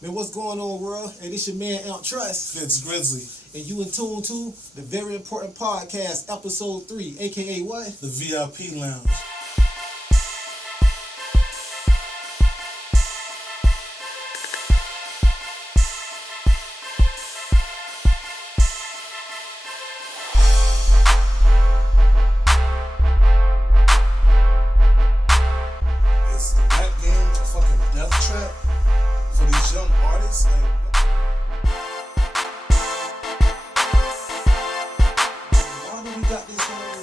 Man, what's going on, world? Hey, this your man, Out Trust. Fitz Grizzly. And you in tune to the very important podcast, episode 3, a.k.a. what? The VIP Lounge. Is the rap game a fucking death trap for these young artists? Why do we got this whole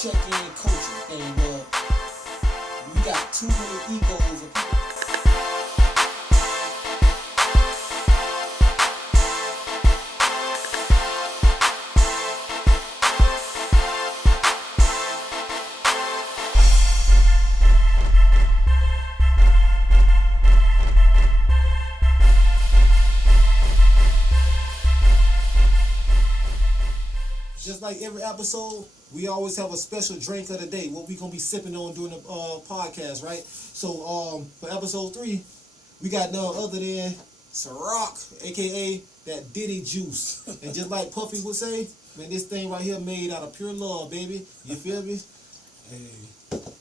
check-in culture thing where we got too many egos of people? Just like every episode, we always have a special drink of the day, what we gonna be sipping on during the podcast, right? So for episode 3, we got none other than Ciroc, aka that Diddy juice. And just like Puffy would say, man, this thing right here made out of pure love, baby. You feel me? Hey, that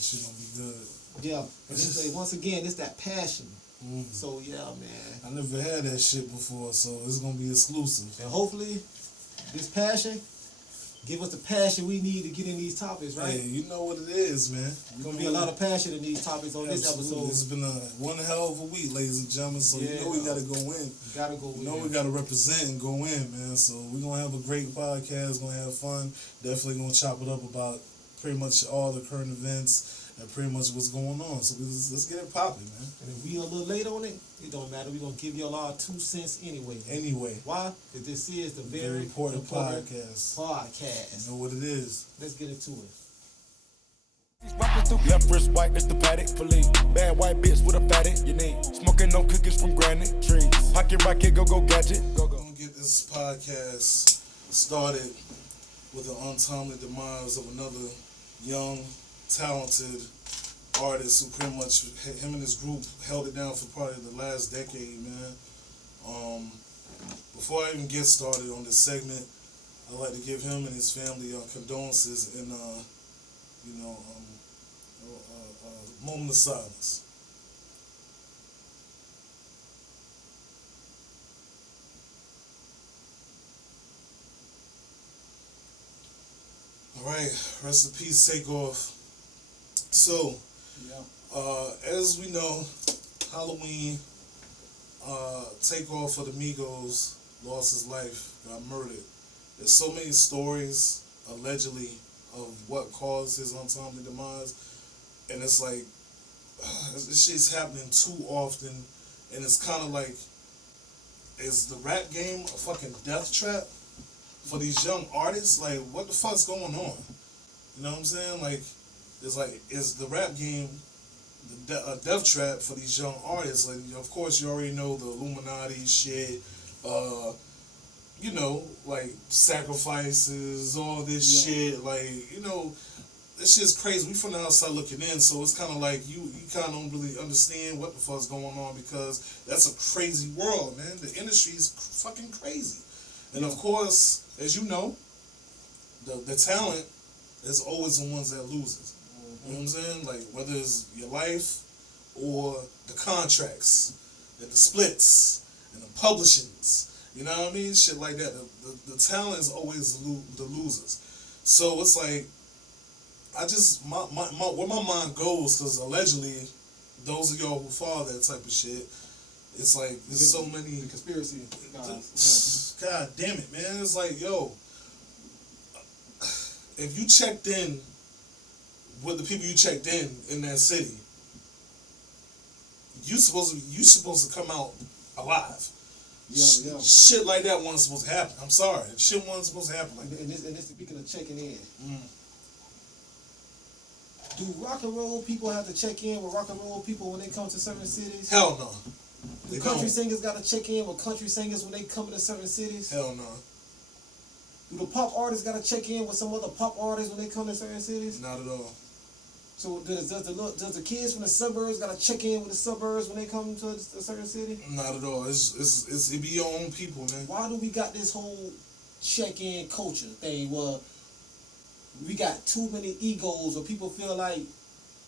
shit gonna be good. Yeah. And this, once again, it's that passion. So yeah, man. I never had that shit before, so it's gonna be exclusive. And hopefully, this passion give us the passion we need to get in these topics, right? Hey, you know what it is, man. There's gonna be a lot of passion in these topics on this episode. It's been one hell of a week, ladies and gentlemen. So you know we gotta go in. Gotta go in. You know we gotta represent and go in, man. So we're gonna have a great podcast. Gonna have fun. Definitely gonna chop it up about pretty much all the current events and pretty much what's going on. So let's get it popping, man. And if we a little late on it, it don't matter. We're gonna give y'all our 2 cents anyway. Why? Because this is the Very important podcast. Podcast. You know what it is. Let's get into it. Left wrist white, it's the paddock. Police. Bad white bitch with a fatty. You need smoking no cookies from granite trees. Pocket rocket, go gadget. Go. We're gonna get this podcast started with the untimely demise of another young, talented artist who pretty much, him and his group held it down for probably the last decade, man. Before I even get started on this segment, I'd like to give him and his family condolences and moment of silence. All right, rest in peace, Takeoff. So, as we know, Halloween, Takeoff for the Migos lost his life, got murdered. There's so many stories, allegedly, of what caused his untimely demise, and it's like, this shit's happening too often, and it's kind of like, is the rap game a fucking death trap for these young artists? Like, what the fuck's going on? You know what I'm saying? Like, it's like, is the rap game a death trap for these young artists? Like, of course, you already know the Illuminati shit, you know, like, sacrifices, all this shit, like, you know, this shit's crazy. We from the outside looking in, so it's kind of like you kind of don't really understand what the fuck's going on, because that's a crazy world, man. The industry is fucking crazy. And of course, as you know, the talent is always the ones that loses. You know what I'm saying? Like, whether it's your life or the contracts and the splits and the publishings, you know what I mean? Shit like that. The talent is always the losers. So it's like, I just, where my mind goes, because allegedly, those of y'all who follow that type of shit, it's like, there's so many the conspiracy guys. God damn it, man. It's like, yo, if you checked in with the people you checked in that city, you supposed to come out alive. Yeah. Shit like that wasn't supposed to happen. I'm sorry. Shit wasn't supposed to happen like that. And this speaking of checking in. Do rock and roll people have to check in with rock and roll people when they come to certain cities? Hell no. Do country singers got to check in with country singers when they come to certain cities? Hell no. Do the pop artists got to check in with some other pop artists when they come to certain cities? Not at all. So does the kids from the suburbs gotta check in with the suburbs when they come to a certain city? Not at all. It be your own people, man. Why do we got this whole check-in culture thing where we got too many egos, or people feel like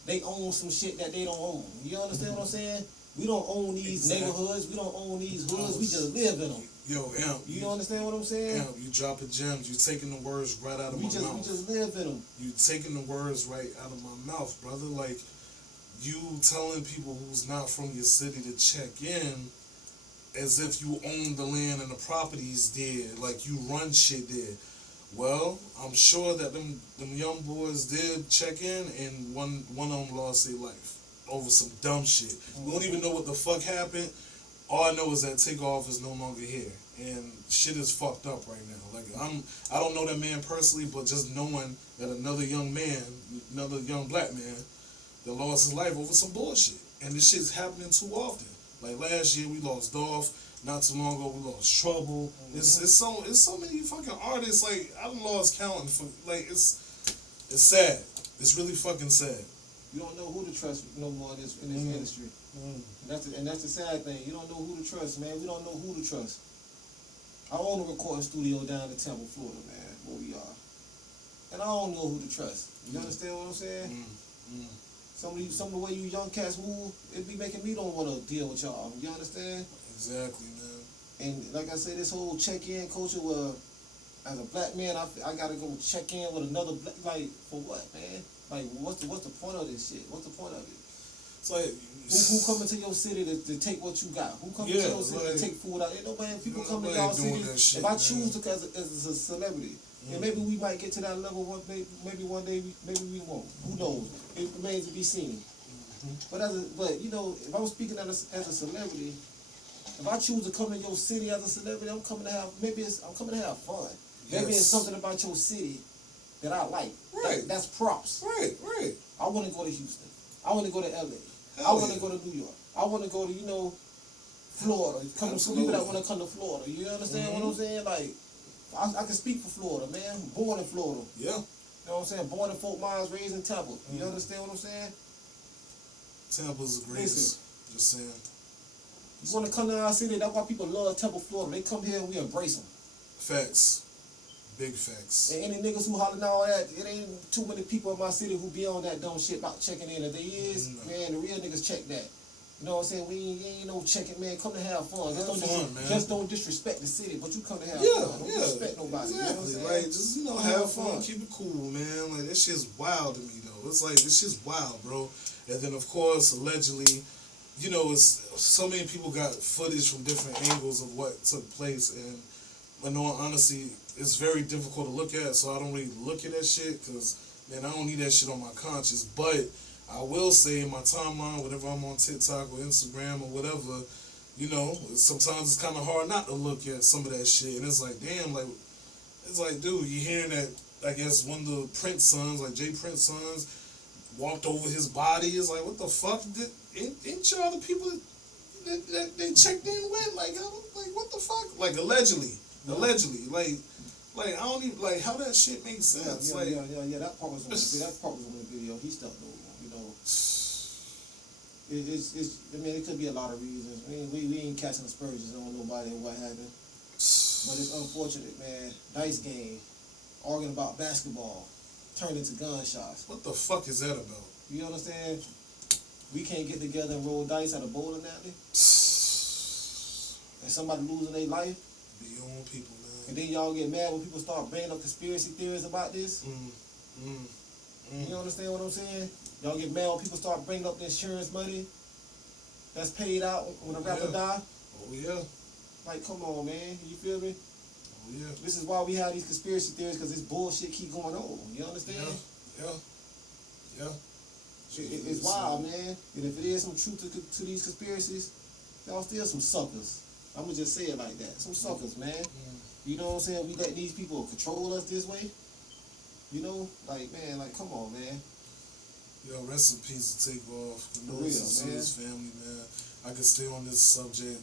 they own some shit that they don't own? You understand what I'm saying? We don't own these neighborhoods. We don't own these hoods. We just live in them. Yo, Amp. You understand what I'm saying? Amp, you dropping gems. You taking the words right out of my mouth. We just live in them. You taking the words right out of my mouth, brother. Like, you telling people who's not from your city to check in as if you own the land and the properties there, like you run shit there. Well, I'm sure that them young boys did check in, and one of them lost their life over some dumb shit. We don't even know what the fuck happened. All I know is that Takeoff is no longer here, and shit is fucked up right now. Like, I don't know that man personally, but just knowing that another young black man that lost his life over some bullshit, and this shit's happening too often. Like last year we lost Dolph. Not too long ago we lost Trouble. It's so many fucking artists. Like, I done lost counting. It's sad. It's really fucking sad. You don't know who to trust no more in this industry. And that's the sad thing. You don't know who to trust, man. We don't know who to trust. I own a recording studio down in Tampa, Florida, man, where we are. And I don't know who to trust. You understand what I'm saying? Some of the way you young cats move, it be making me don't want to deal with y'all. You understand? Exactly, man. And like I said, this whole check-in culture where, as a black man, I gotta go check in with another black, like, for what, man? Like, what's the point of this shit? What's the point of it? It's like, who coming to your city to take what you got? Who coming to your city to take food out? Ain't nobody, people come to y'all city. If I choose to as a celebrity, and maybe we might get to that level maybe one day, maybe we won't. Who knows? It remains to be seen. But you know, if I'm speaking as a celebrity, if I choose to come to your city as a celebrity, I'm coming to have fun. Maybe it's something about your city that I like. Right. That's props. Right. I want to go to Houston. I want to go to LA. I want to go to New York. I want to go to, Florida. Some people that want to come to Florida. You understand what I'm saying? Like, I can speak for Florida, man. Born in Florida. Yeah. You know what I'm saying? Born in Fort Myers, raised in Tampa. You understand what I'm saying? Tampa's the greatest. Just saying. You want to come to our city? That's why people love Tampa, Florida. They come here and we embrace them. Facts. Big facts. And any niggas who hollering all that, it ain't too many people in my city who be on that dumb shit about checking in. If they is, man, the real niggas check that. You know what I'm saying? We ain't no checking, man. Come to have fun. Just don't disrespect the city, but you come to have fun. Don't disrespect nobody. Exactly. You know what Like, just, have fun. Keep it cool, man. Like, this shit's wild to me, though. It's like, this shit's wild, bro. And then, of course, allegedly, it's so many people got footage from different angles of what took place, and in all honesty, it's very difficult to look at, so I don't really look at that shit, because, man, I don't need that shit on my conscience. But I will say in my timeline, whenever I'm on TikTok or Instagram or whatever, sometimes it's kind of hard not to look at some of that shit, and it's like, damn, it's like, dude, you're hearing that, I guess, one of the Prince sons, like Jay Prince sons, walked over his body. It's like, what the fuck? Ain't y'all the people that they checked in with? Like, what the fuck? Like, allegedly. Like, I don't even, like, how that shit makes sense. Yeah, that part was on the video. He stuck though, it could be a lot of reasons. We ain't catching aspersions on nobody and what happened. But it's unfortunate, man. Dice game, arguing about basketball, turned into gunshots. What the fuck is that about? You understand? We can't get together and roll dice at a bowling alley, and somebody losing their life. Be your own people, man. And then y'all get mad when people start bringing up conspiracy theories about this. You understand what I'm saying? Y'all get mad when people start bringing up the insurance money that's paid out when a rapper die. Oh yeah. Like, come on, man. You feel me? Oh yeah. This is why we have these conspiracy theories, because this bullshit keep going on. You understand? Yeah. It's wild, man. And if it is some truth to these conspiracies, y'all still some suckers. I'm gonna just say it like that. Some suckers, man. You know what I'm saying? We let these people control us this way. Come on, man. Yo, rest in peace to Takeoff. Condolences to his family, man. I could stay on this subject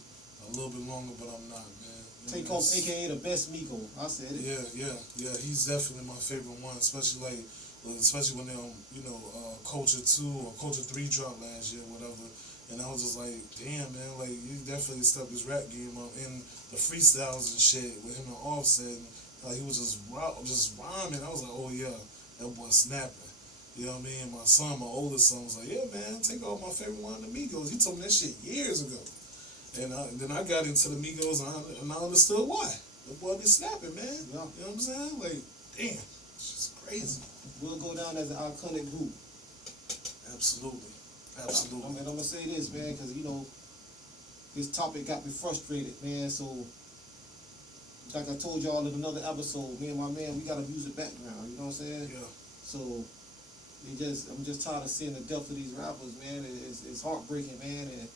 a little bit longer, but I'm not, man. Takeoff, aka the best Miko. I said it. Yeah. He's definitely my favorite one, especially like especially when they Culture 2 or Culture 3 dropped last year, whatever. And I was just like, damn, man, like, you definitely stepped his rap game up. And the freestyles and shit with him and Offset, he was just rhyming. I was like, oh, yeah, that boy snapping. You know what I mean? My son, my oldest son, was like, yeah, man, Takeoff my favorite one of the Migos. He told me that shit years ago. And then I got into the Migos, and I understood why. The boy be snapping, man. Yeah. You know what I'm saying? Like, damn, it's just crazy. We'll go down as an iconic group. Absolutely. And I'm going to say this, man, because, this topic got me frustrated, man. So, like I told y'all in another episode, me and my man, we got a music background, you know what I'm saying? Yeah. So, I'm just tired of seeing the death of these rappers, man. It's heartbreaking, man. And,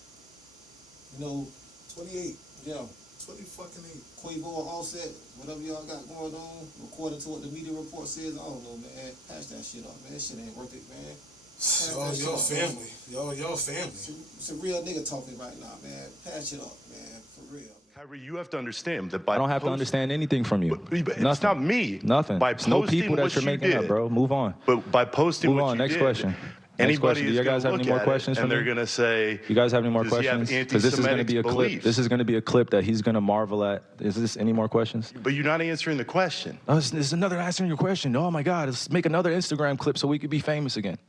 28. Yeah. 20 fucking 8. Quavo or Offset, whatever y'all got going on, according to what the media report says, I don't know, man. Patch that shit up, man. That shit ain't worth it, man. Y'all family. Y'all family. It's a real nigga talking right now, man. Patch it up, man. For real. Kyrie, you have to understand that by I don't have to understand anything from you. It's Nothing. not me. Nothing. By It's no posting people that what you're you making did, up, bro. Move on. But by posting Move what on. you Next did, question. Anybody question. Do is you guys gonna have any look more at questions it, for and me? they're gonna say, You guys have any more does he have questions? Because this is going to be a clip. anti-Semitic This is going to be a clip that he's going to marvel at. Is this any more questions? But you're not answering the question. Oh, this is another answering your question. Oh my God! Let's make another Instagram clip so we could be famous again.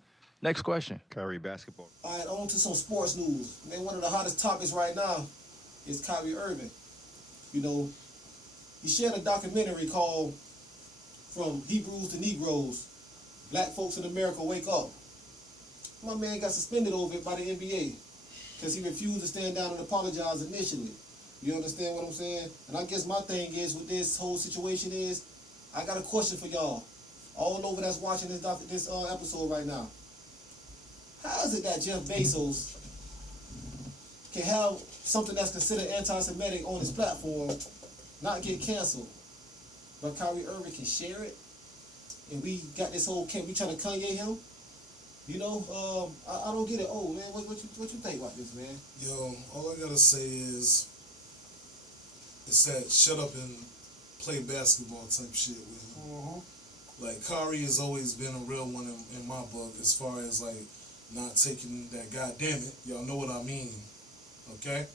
Next question. Kyrie basketball. All right, on to some sports news. Man, one of the hottest topics right now is Kyrie Irving. He shared a documentary called From Hebrews to Negroes, Black Folks in America Wake Up. My man got suspended over it by the NBA because he refused to stand down and apologize initially. You understand what I'm saying? And I guess my thing is with this whole situation is, I got a question for y'all, all over that's watching this episode right now. How is it that Jeff Bezos can have something that's considered anti-Semitic on his platform not get canceled, but Kyrie Irving can share it, and we got this whole we trying to Kanye him? I don't get it. Oh man, what you think about this, man? Yo, all I gotta say is that shut up and play basketball type shit with him. Mm-hmm. Like, Kyrie has always been a real one in my book as far as, like, not taking that goddamn it. Y'all know what I mean, okay?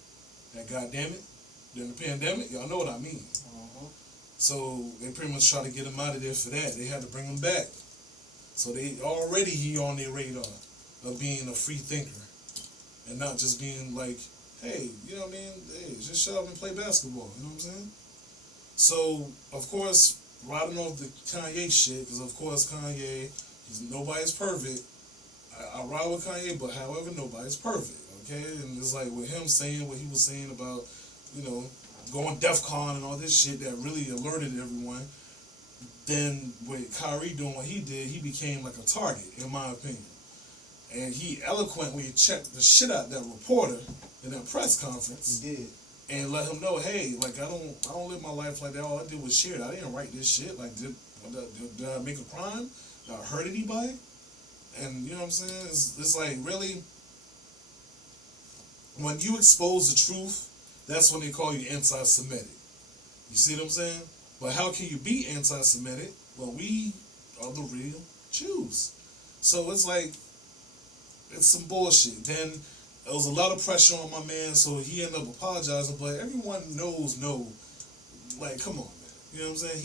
That goddamn it. During the pandemic, y'all know what I mean. Mm-hmm. So they pretty much try to get him out of there for that. They had to bring him back. So he on their radar of being a free thinker and not just being like, hey, you know what I mean? Hey, just shut up and play basketball. You know what I'm saying? So, of course, riding off the Kanye shit, because of course Kanye, nobody's perfect. I ride with Kanye, but however, nobody's perfect, okay? And it's like with him saying what he was saying about, going DEFCON and all this shit that really alerted everyone. Then with Kyrie doing what he did, he became like a target, in my opinion. And he eloquently checked the shit out that reporter in that press conference. He did. And let him know, hey, like, I don't live my life like that. All I did was share it. I didn't write this shit. Like, did I make a crime? Did I hurt anybody? And you know what I'm saying? It's like, really, when you expose the truth, that's when they call you anti-Semitic. You see what I'm saying? But how can you be anti-Semitic? Well, we are the real Jews. So it's like, it's some bullshit. Then there was a lot of pressure on my man, so he ended up apologizing. But everyone knows, like, come on, man. You know what I'm saying?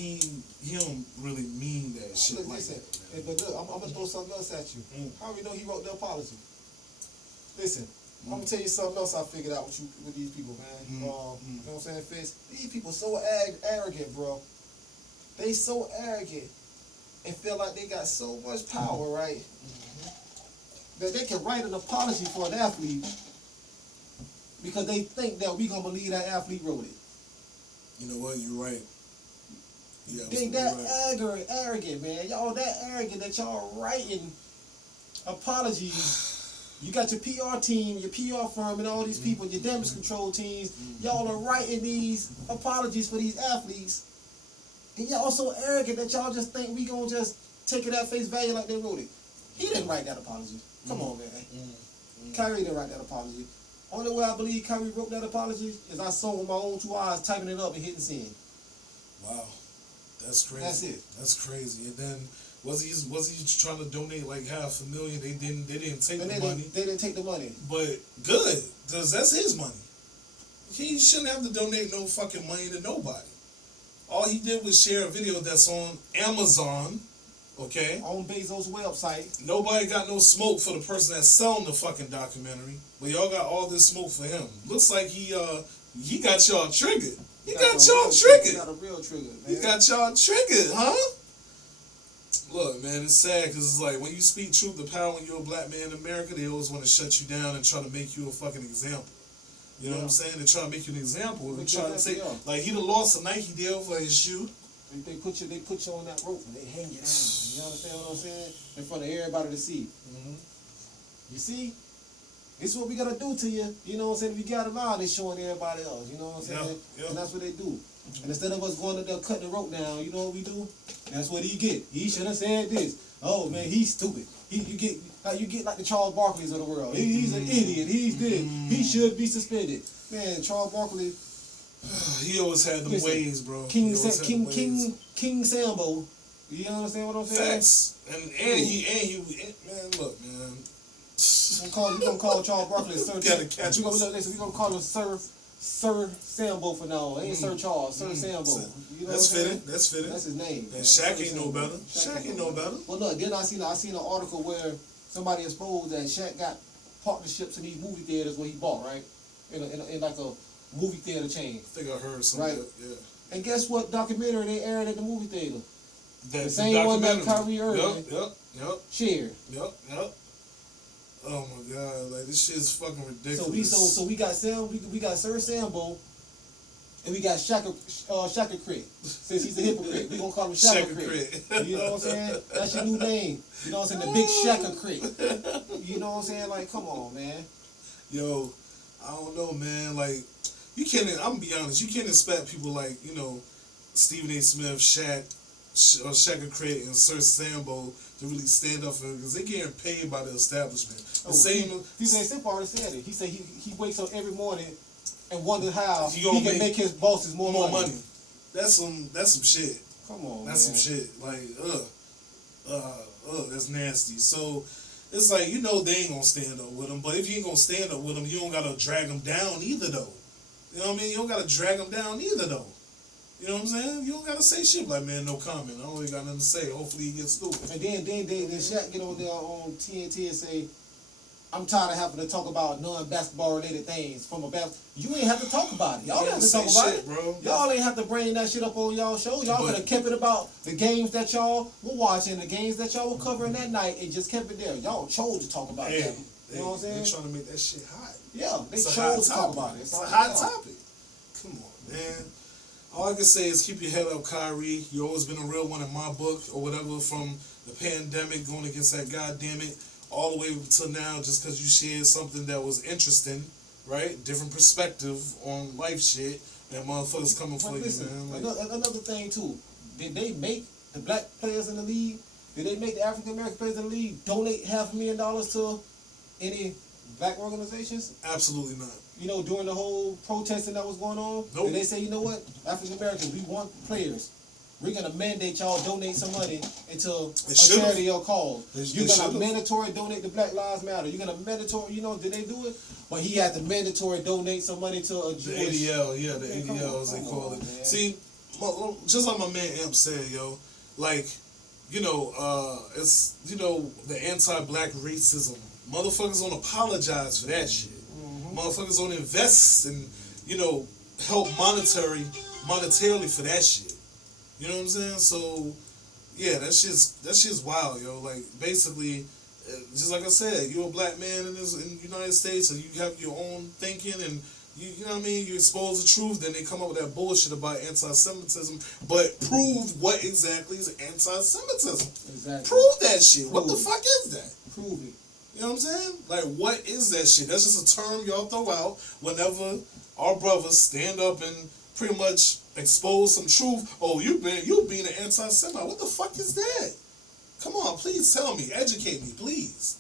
He don't really mean that shit like that, man. But look, I'm gonna throw something else at you. How do you know he wrote the apology? Listen, I'm gonna tell you something else I figured out with these people, man. You know what I'm saying, Fitz? These people so arrogant, bro. They so arrogant and feel like they got so much power, right? That they can write an apology for an athlete because they think that we gonna believe that athlete wrote it. You know what? You're right. Yeah, They that arrogant, man. Y'all that arrogant that y'all writing apologies. You got your PR team, your PR firm, and all these people, your damage control teams. Y'all are writing these apologies for these athletes. And y'all so arrogant that y'all just think we gonna just take it at face value like they wrote it. He didn't write that apology. Come on, man. Kyrie didn't write that apology. Only way I believe Kyrie wrote that apology is I saw with my own 2 eyes typing it up and hitting send. Wow. That's crazy. That's it. That's crazy. And then Was he trying to donate like $500,000? They didn't take And the money. They didn't take the money. But good, because that's his money. He shouldn't have to donate no fucking money to nobody. All he did was share a video that's on Amazon, okay? On Bezos' website. Nobody got no smoke for the person that's selling the fucking documentary, but y'all got all this smoke for him. Looks like he got y'all triggered. He got y'all triggered. He got a real trigger, man. He got y'all triggered, huh? Look, man, it's sad because it's like when you speak truth to power when you're a black man in America, they always want to shut you down and try to make you a fucking example. You know what I'm saying? They try to make you an example and try to say, like, he done lost a Nike deal for his shoe. They put you on that rope and they hang you down. You understand what I'm saying? In front of everybody to see. Mm-hmm. You see? This is what we gotta do to you. You know what I'm saying? If you got them out, they showing everybody else. You know what I'm saying? Yeah. And that's what they do. And instead of us going up there cutting the rope down, you know what we do? That's what he get. He should have said this. Oh man, he's stupid. You get like the Charles Barkleys of the world. He's an idiot. He's this. He should be suspended. Man, Charles Barkley. He always had them ways, bro. King Sambo. You understand what I'm saying? Facts. And he man, look, man. We gonna call Charles Barkley Sir. Gotta catch we gonna call him Sir Sambo for now. Ain't Sir Charles, Sir Sambo. You know That's fitting. That's his name. And Shaq ain't no better. Shaq ain't no better. Well, look, then I seen an article where somebody exposed that Shaq got partnerships in these movie theaters where he bought, right? In like a movie theater chain. I think I heard something. Right. Yeah. And guess what documentary they aired at the movie theater? The same one that Kyrie Irving shared. Yep. Oh my God! Like this shit's fucking ridiculous. So we got we got Sir Sambo, and we got Shaka Crit. Since he's a hypocrite, we gonna call him Shaka Crit. You know what I'm saying? That's your new name. You know what I'm saying? The big Shaka Crit. You know what I'm saying? Like, come on, man. Yo, I don't know, man. Like, you can't. I'm gonna be honest. You can't expect people like Stephen A. Smith, Shaka Crit, and Sir Sambo to really stand up for him because they're getting paid by the establishment. Stephen A. Smith already said it. He said he wakes up every morning and wonders how he can make his bosses more money. That's some shit. Come on, that's some shit. Like, that's nasty. So it's like, they ain't gonna stand up with him. But if you ain't gonna stand up with him, you don't gotta drag him down either, though. You know what I mean? You don't gotta drag him down either, though. You know what I'm saying? You don't gotta say shit like, man, no comment. I don't really got nothing to say. Hopefully he gets stupid. And then Shaq get on there on TNT and say, I'm tired of having to talk about non-basketball related things from a basketball. You ain't have to talk about it. Y'all don't have to talk about it, bro. Y'all ain't have to bring that shit up on y'all show. Y'all could have kept it about the games that y'all were watching, the games that y'all were covering that night, and just kept it there. Y'all chose to talk about that. You know what I'm saying? They're trying to make that shit hot. Yeah, they chose to talk about it. It's a hot topic. Come on, man. All I can say is keep your head up, Kyrie. You always been a real one in my book, or whatever, from the pandemic going against that goddamn it, all the way till now, just because you shared something that was interesting, right? Different perspective on life shit, and motherfuckers coming for you, man. Like, another thing too, did they make the black players in the league? Did they make the African American players in the league donate $500,000 to any black organizations? Absolutely not. During the whole protesting that was going on, nope. Did they say, you know what, African Americans, we want players. We're gonna mandate y'all donate some money into a charity or cause. You're gonna mandatory donate to Black Lives Matter. You're gonna mandatory, did they do it? But he had to mandatory donate some money to a Jewish. The ADL, the ADL as they call it. Man. See, just like my man Imp said, yo, like, it's the anti-black racism. Motherfuckers don't apologize for that shit. Motherfuckers don't invest and, help monetarily for that shit. You know what I'm saying? So, yeah, that shit's wild, yo. Like, basically, just like I said, you're a black man in the United States, and you have your own thinking, and you know what I mean? You expose the truth, then they come up with that bullshit about anti-Semitism, but prove what exactly is anti-Semitism. Exactly. Prove that shit. What the fuck is that? Prove it. You know what I'm saying? Like, what is that shit? That's just a term y'all throw out whenever our brothers stand up and pretty much expose some truth. Oh, you being an anti-Semite. What the fuck is that? Come on, please tell me. Educate me, please.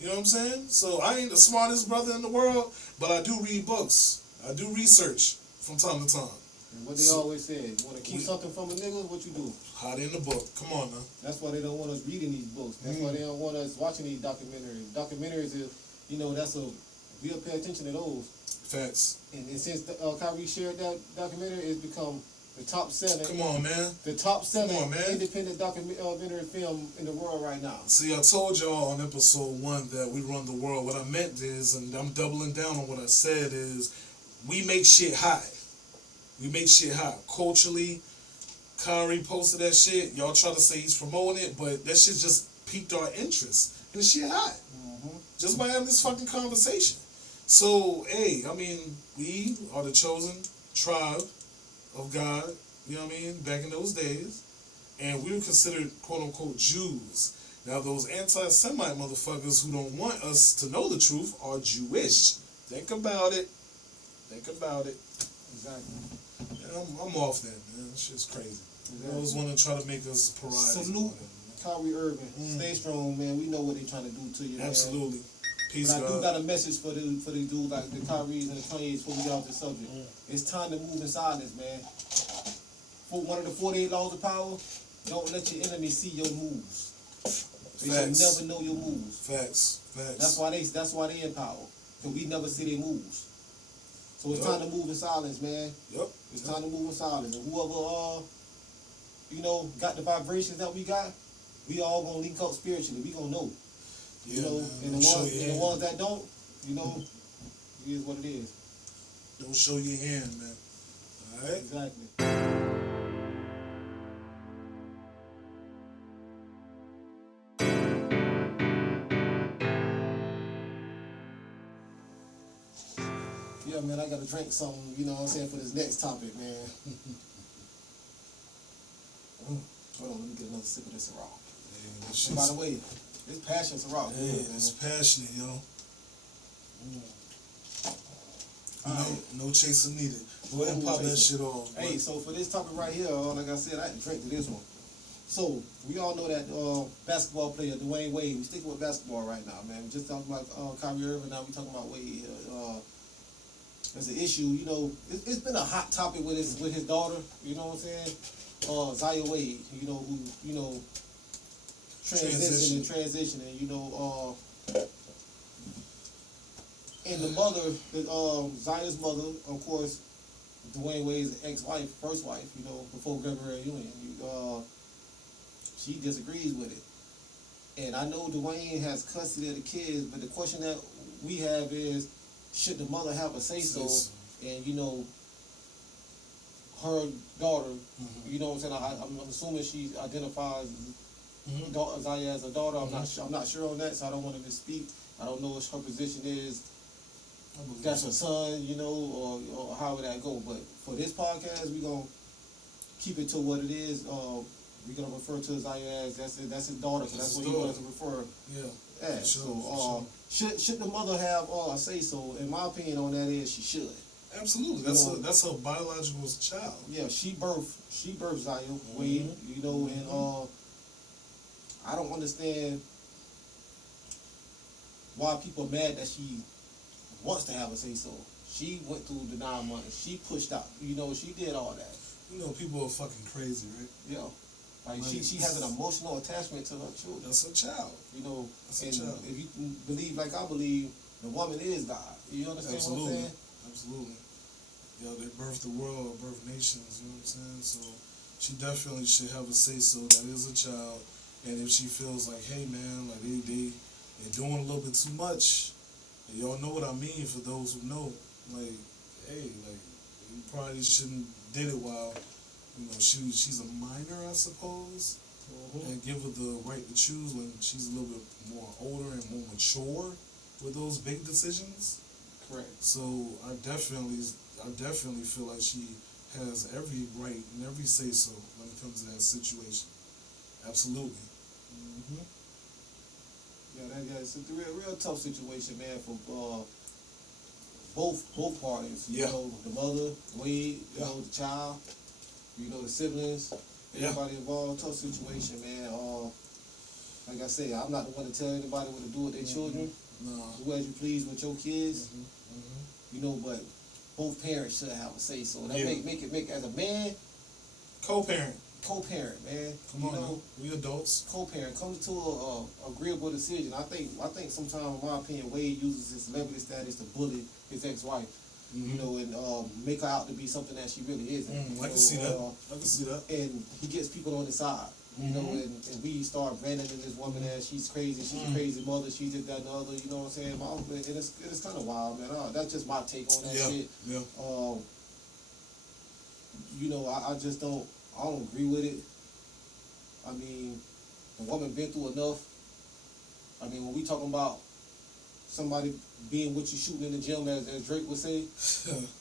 You know what I'm saying? So I ain't the smartest brother in the world, but I do read books. I do research from time to time. And what they always say, you want to keep something from a nigga, what you do? Hide in the book. Come on now. That's why they don't want us reading these books. That's why they don't want us watching these documentaries. Documentaries is, we'll pay attention to those. Facts. And since Kyrie shared that documentary, it's become the top 7. Come on, man. The top 7 Come on, man. independent documentary film in the world right now. See, I told y'all on episode 1 that we run the world. What I meant is, and I'm doubling down on what I said, is we make shit hot. We make shit hot. Culturally, Kyrie posted that shit. Y'all try to say he's promoting it, but that shit just piqued our interest. And the shit hot. Just by having this fucking conversation. So, hey, I mean, we are the chosen tribe of God, you know what I mean, back in those days. And we were considered, quote-unquote, Jews. Now, those anti-Semite motherfuckers who don't want us to know the truth are Jewish. Think about it. Think about it. Exactly. Yeah, I'm off that, man. That shit's crazy. They always want to try to make us pariahs. Salute Kyrie Irving. Stay strong, man. We know what they're trying to do to you, man. Absolutely. Peace, but I God. do got a message for these dudes like the Kyries and the Kanye's before we get off the subject. It's time to move in silence, man. For one of the 48 laws of power, don't let your enemy see your moves. They should never know your moves. Facts. That's why they in power. Because we never see their moves. So it's time to move in silence, man. It's time to move in silence. And whoever got the vibrations that we got, we all gonna link up spiritually. We gonna know. Yeah, man. And the ones that don't, it is what it is. Don't show your hand, man. Alright? Exactly. Yeah, man, I gotta drink something, you know what I'm saying, for this next topic, man. Hold on, let me get another sip of this Ciroc. Yeah, and by the way, it's passion Ciroc. Yeah, it's passionate, yo. No chaser needed. Go ahead and pop that shit off. Hey, so for this topic right here, like I said, I had to drink to this one. So, we all know that basketball player, Dwyane Wade, we sticking with basketball right now, man. We just talking about Kyrie Irving, now we talking about Wade. There's an issue, it's been a hot topic with his daughter, you know what I'm saying? Zaya Wade, who, transitioning, and the mother, Zaya's mother, of course, Dwyane Wade's ex-wife, first wife, before Gregory Union, she disagrees with it. And I know Dwyane has custody of the kids, but the question that we have is, should the mother have a say-so? And, her daughter, you know what I'm saying? I'm assuming she identifies Zaya as a daughter. I'm not sure on that, so I don't want to misspeak. I don't know what her position is. That's her son, or how would that go? But for this podcast, we're gonna keep it to what it is. We're gonna refer to Zaya as that's his daughter, because that's what he wants to refer. Yeah. Sure. Should the mother have a say so? In my opinion on that is she should. Absolutely. That's her biological child. Yeah, she birthed Zaya Wade, and I don't understand why people are mad that she wants to have a say so. She went through the 9 months. She pushed out. She did all that. People are fucking crazy, right? Yeah. Like she has an emotional attachment to her children. That's her child. That's her child. If you believe like I believe, the woman is God. You understand what I'm saying? Absolutely. They birthed the world, birthed nations, you know what I'm saying? So she definitely should have a say-so. That is a child. And if she feels like, hey man, like they're doing a little bit too much, and y'all know what I mean for those who know, like, hey, like, you probably shouldn't did it while, she's a minor, I suppose, and give her the right to choose when she's a little bit more older and more mature with those big decisions. Correct. So I definitely feel like she has every right and every say-so when it comes to that situation. Absolutely. Yeah, it's a real tough situation, man, for both parties. The mother, Wade, the child, the siblings, everybody involved. Tough situation, man. Like I say, I'm not the one to tell anybody what to do with their children. No. Do as you please with your kids. But both parents should have a say so. That Yeah. make as a man, Co-parent. co-parent, man. Come on, now. We adults. Co-parent, come to a agreeable decision. I think sometimes, in my opinion, Wade uses his celebrity status to bully his ex-wife. You know, and make her out to be something that she really isn't. I can see that. I can see that. And he gets people on his side. You know, and we start branding this woman as she's crazy, she's a crazy mother, she did that and the other, you know what I'm saying? And it's kind of wild, man. That's just my take on that shit. Yeah. You know, I just don't agree with it. I mean, the woman been through enough. I mean, when we talking about somebody being what you shooting in the gym, as Drake would say.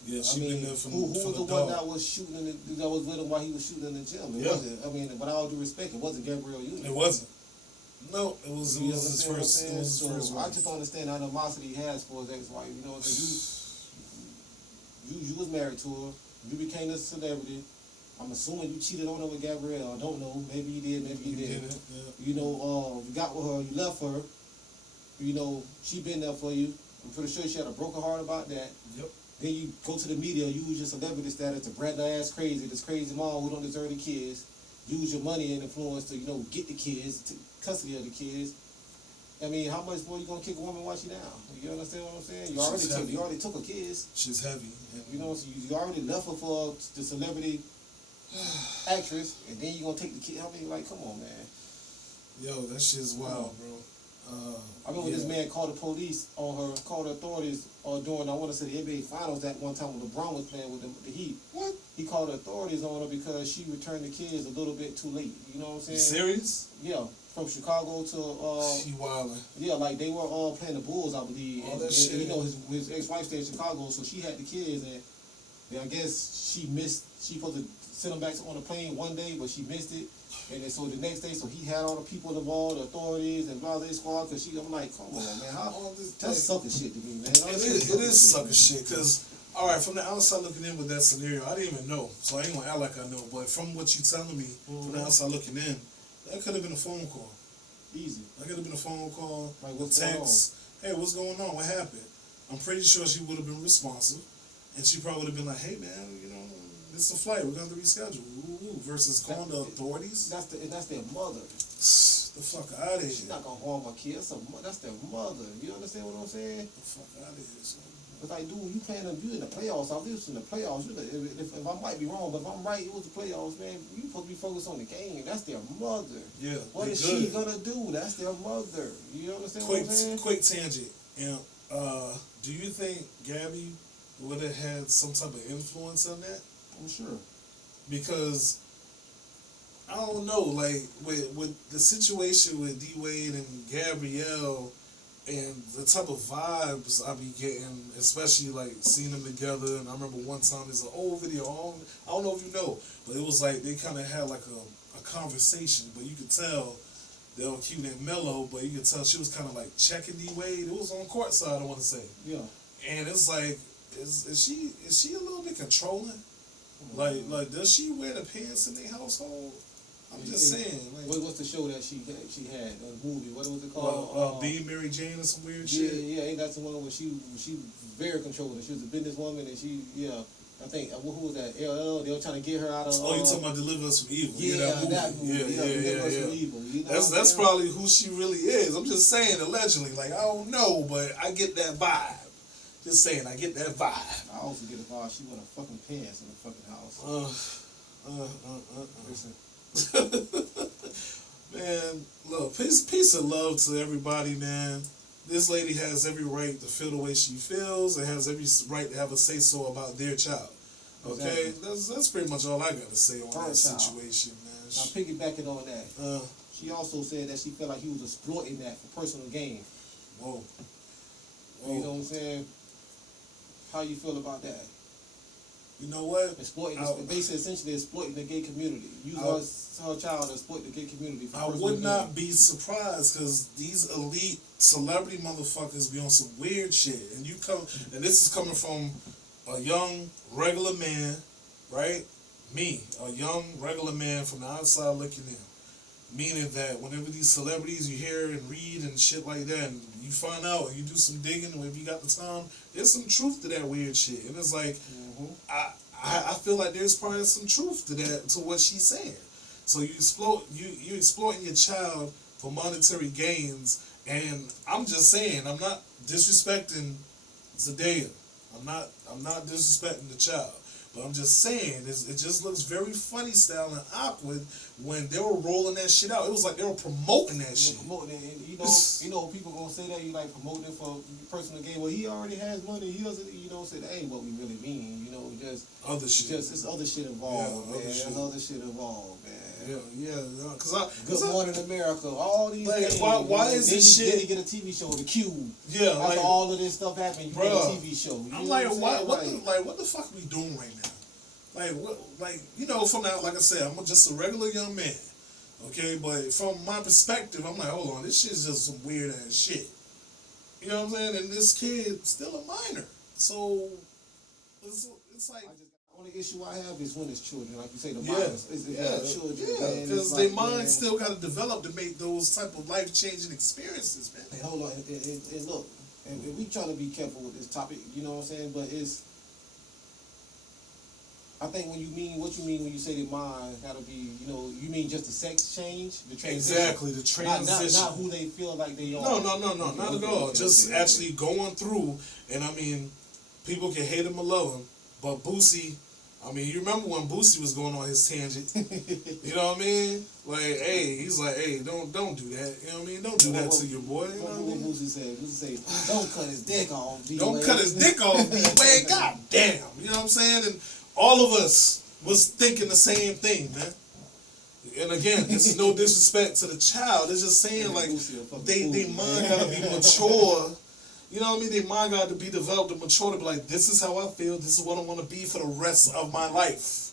Yeah, she been there from who was the the one that was shooting that was with him while he was shooting in the gym? It wasn't. I mean, with all due respect, it wasn't Gabrielle Union. It wasn't. No, it was his first. It was his So first I wife. just don't understand the animosity he has for his ex-wife. You know, you was married to her. You became a celebrity. I'm assuming you cheated on her with Gabrielle. I don't know. Maybe you did. Maybe you didn't. Yeah. You know, you got with her. You left her. You know, she been there for you. I'm pretty sure she had a broken heart about that. Yep. Then you go to the media, use your celebrity status to brand her ass crazy, this crazy mom who don't deserve the kids. Use your money and influence to, you know, get the kids, to custody of the kids. I mean, how much more you gonna kick a woman while she down? You understand what I'm saying? You already took her kids. She's heavy. And You know, so you already left her for the celebrity actress, and then you gonna take the kid. I mean, like, come on, man. Yo, that shit's wild, bro. I remember this man called the police on her, called the authorities during, I want to say, the NBA Finals that one time when LeBron was playing with the Heat. What? He called the authorities on her because she returned the kids a little bit too late. You know what I'm saying? You serious? Yeah, from Chicago to She wildin'. yeah, like they were all playing the Bulls, I believe. All And, that and, shit. you know, his ex-wife stayed in Chicago, so she had the kids, and I guess she missed. She supposed to send them back on the plane one day, but she missed it. And then, so the next day, so he had all the people involved, the authorities and blah, blah, squad, because I'm like, come on, man, that's sucker shit to me, man. It is sucker shit, because, all right, from the outside looking in with that scenario, I didn't even know, so I ain't gonna act like I know, but from what you telling me, from the outside looking in, that could have been a phone call. Easy. That could have been a phone call, Like, a what's going text. Hey, what's going on? What happened? I'm pretty sure she would have been responsive, and she probably would have been like, hey, man, you know, it's a flight. We're going to reschedule. Ooh, versus calling the authorities. That's their mother. The fuck out of here. She's not gonna harm my kids. That's their mother. You understand what I'm saying? The fuck out of here, son. It's like, dude, you in the playoffs. I was in the playoffs. If I might be wrong, but if I'm right, it was the playoffs, man. You supposed to be focused on the game. That's their mother. Yeah. What is she gonna do? That's their mother. You understand what I'm saying? Quick tangent. And do you think Gabby would have had some type of influence on that? I'm sure. Because I don't know, like with the situation with D Wade and Gabrielle and the type of vibes I be getting, especially like seeing them together. And I remember one time there's an old video, I don't know if you know, but it was like they kind of had like a conversation, but you could tell they were cute and mellow, but you could tell she was kind of like checking D Wade. It was on court side, I want to say. Yeah. And it's like, is she a little bit controlling? Like, does she wear the pants in their household? I'm just saying. Like, what's the show that she had? The movie. What was it called? Being Mary Jane or some weird Yeah, shit. yeah. Ain't that the one where she very controlling? She was a businesswoman, and I think who was that? LL. They were trying to get her out of. Oh, you talking about Deliver Us from Evil? Yeah, that movie. Deliver Us from Evil. You know That's probably who she really is. I'm just saying, allegedly. Like, I don't know, but I get that vibe. Just saying, I get that vibe. I also get the vibe she wore fucking pants in the fucking house. Listen. Man, look, peace and love to everybody, man. This lady has every right to feel the way she feels and has every right to have a say-so about their child. Okay? Exactly. That's pretty much all I got to say on Her that child. situation, man. Now, piggybacking on that, she also said that she felt like he was exploiting that for personal gain. Whoa. You know what I'm saying? How you feel about that? You know what? Basically, essentially exploiting the gay community. Use her child to exploit the gay community. For I would not be surprised because these elite celebrity motherfuckers be on some weird shit. And this is coming from a young, regular man, right? Me, a young, regular man from the outside looking in. Meaning that whenever these celebrities you hear and read and shit like that, and you find out and you do some digging, and if you got the time, there's some truth to that weird shit. And it's like, I feel like there's probably some truth to that, to what she's saying. So you exploiting your child for monetary gains, and I'm just saying, I'm not disrespecting Zendaya. I'm not disrespecting the child. But I'm just saying, it just looks very funny style and awkward when they were rolling that shit out. It was like they were promoting that shit. Promoting it, and people gonna say that you like promoting it for personal gain. Well, he already has money. He doesn't, say that ain't what we really mean. Just other shit. It's other shit involved, man. There's other shit involved, man. Yeah. Good Morning America. All these things. Why is this shit? Then you get a TV show, The Cube. Yeah, after all of this stuff happened, you get a TV show. I'm like, what the fuck are we doing right now? From that, like I said, I'm just a regular young man, okay? But from my perspective, I'm like, hold on, this shit's just some weird ass shit. You know what I'm saying? And this kid still a minor, so it's like. The only issue I have is when it's children, like you say, the minors. Children. Yeah, because their mind still got to develop to make those type of life-changing experiences, man. Hey, hold on, and look, and we try to be careful with this topic, you know what I'm saying? But I think what you mean when you say the mind gotta be, you mean just the sex change, the transition. Exactly, the transition. Not who they feel like they are. No, not at all. Just actually going through, and I mean, people can hate him or love him, but Boosie, I mean, you remember when Boosie was going on his tangent? You know what I mean? Like, he's like, don't do that. You know what I mean? Don't do that to your boy. You know what I mean? Boosie said, don't cut his dick off, D-Wade. Don't cut his dick off, D-Wade. God damn. You know what I'm saying? And all of us was thinking the same thing, man. And again, this is no disrespect to the child. It's just saying, like, they mind gotta be mature. You know what I mean? Their mind got to be developed and mature to be like, this is how I feel. This is what I want to be for the rest of my life.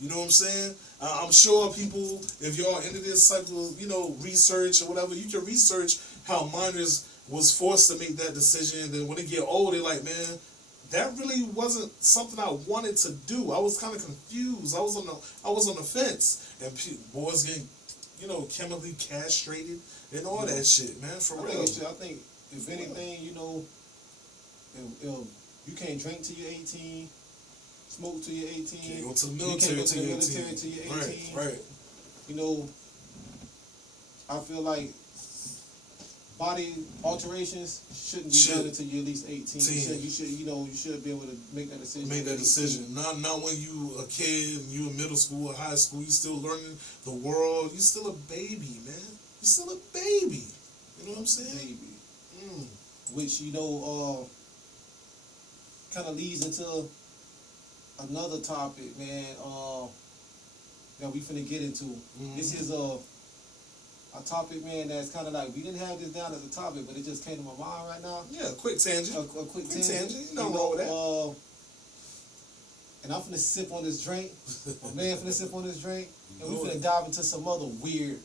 You know what I'm saying? I'm sure people, if y'all into this type of, research or whatever, you can research how minors was forced to make that decision. And then when they get old, they're like, man, that really wasn't something I wanted to do. I was kind of confused. I was on the fence. And boys getting, chemically castrated and all that shit, man, for real. I think if anything, if you can't drink till you're 18, smoke till you're 18. Can't go to the military till you're 18. Right. I feel like body alterations shouldn't be done until you're at least 18. You should be able to make that decision. Not when you a kid and you in middle school or high school. You still learning the world. You still a baby, man. You still a baby. You know what I'm saying? Baby. Which kind of leads into another topic, man. That we finna get into. This is a topic, man, that's kind of like, we didn't have this down as a topic, but it just came to my mind right now. Yeah, quick tangent. A quick tangent. You know wrong with that. And I'm finna sip on this drink. My man finna sip on this drink, and we finna dive into some other weird,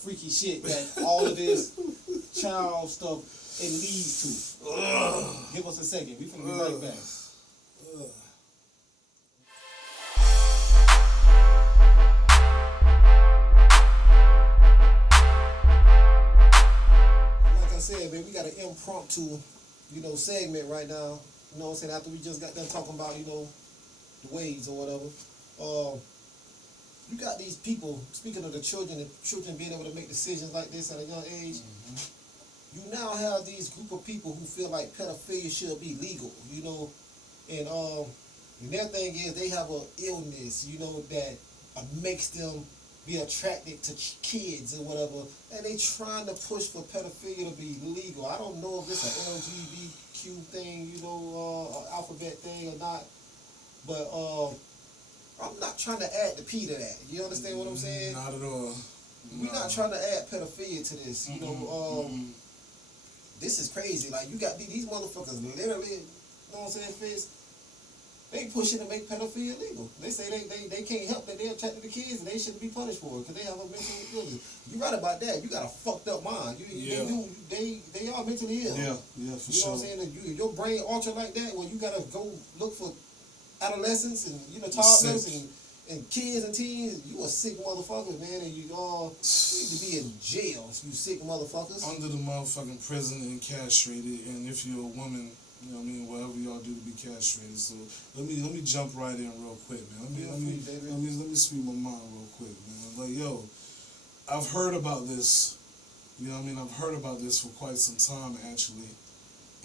freaky shit that all of this child stuff it leads to. Give us a second. We finna be right back. Like I said, man, we got an impromptu, segment right now. You know what I'm saying? After we just got done talking about, the Wades or whatever. You got these people, speaking of the children being able to make decisions like this at a young age, you now have these group of people who feel like pedophilia should be legal, and their thing is they have an illness, that makes them be attracted to kids or whatever, and they trying to push for pedophilia to be legal. I don't know if it's an LGBTQ thing, alphabet thing or not, but I'm not trying to add the P to that. You understand what I'm saying? Not at all. We're not trying to add pedophilia to this. This is crazy. Like, you got these motherfuckers literally, you know what I'm saying, Fizz? They pushing to make pedophilia legal. They say they can't help that they're attracted to kids and they shouldn't be punished for it because they have a mental illness. You right about that. You got a fucked up mind. They are mentally ill. Yeah, for sure. You know sure. what I'm saying? Your brain altered like that where you got to go look for adolescents and, toddlers and and kids and teens, you a sick motherfucker, man, and you all need to be in jail. You sick motherfuckers. Under the motherfucking prison and castrated, and if you're a woman, you know what I mean, whatever y'all do to be castrated. So let me jump right in real quick, man. Let me speak my mind real quick, man. Like, yo, I've heard about this. You know what I mean? I've heard about this for quite some time, actually,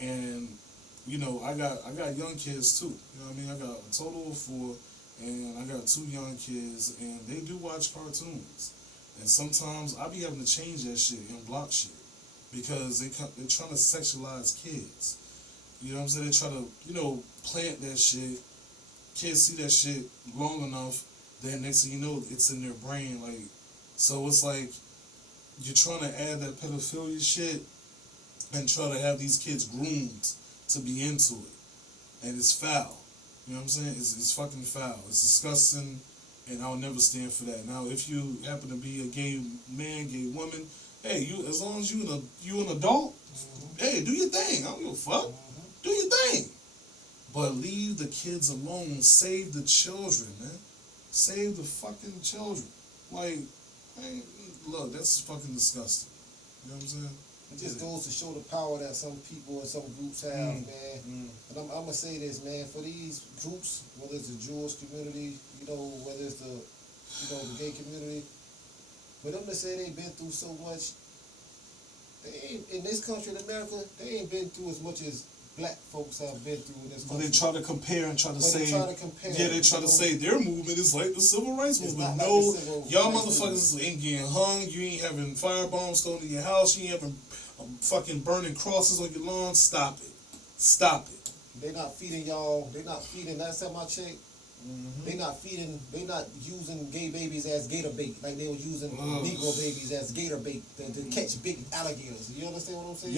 and you know, I got young kids too. You know what I mean? I got a total of 4, and I got 2 young kids, and they do watch cartoons. And sometimes I be having to change that shit and block shit because they're trying to sexualize kids. You know what I'm saying? They try to, you know, plant that shit. Kids see that shit long enough, then next thing you know, it's in their brain. Like, so it's like you're trying to add that pedophilia shit and try to have these kids groomed to be into it. And it's foul. You know what I'm saying? It's fucking foul. It's disgusting, and I'll never stand for that. Now, if you happen to be a gay man, gay woman, hey, you as long as you an adult, hey, do your thing. I don't give a fuck. Do your thing. But leave the kids alone. Save the children, man. Save the fucking children. Like, hey, look, that's fucking disgusting. You know what I'm saying? It just goes to show the power that some people and some groups have, man. And I'm gonna say this, man, for these groups, whether it's the Jewish community, you know, whether it's the, you know, the gay community, for them to say they've been through so much, they ain't, in this country, in America, they ain't been through as much as black folks have been through in this country. But they try to compare and try to say, yeah, they try to say their movement is like the civil rights movement. Like no, y'all motherfuckers ain't getting hung. You ain't having firebombs thrown in your house. You ain't having fucking burning crosses on your lawn. Stop it. Stop it. They not feeding y'all. They not feeding. Last time I checked, they not feeding. They not using gay babies as gator bait like they were using Negro babies as gator bait to catch big alligators. You understand what I'm saying?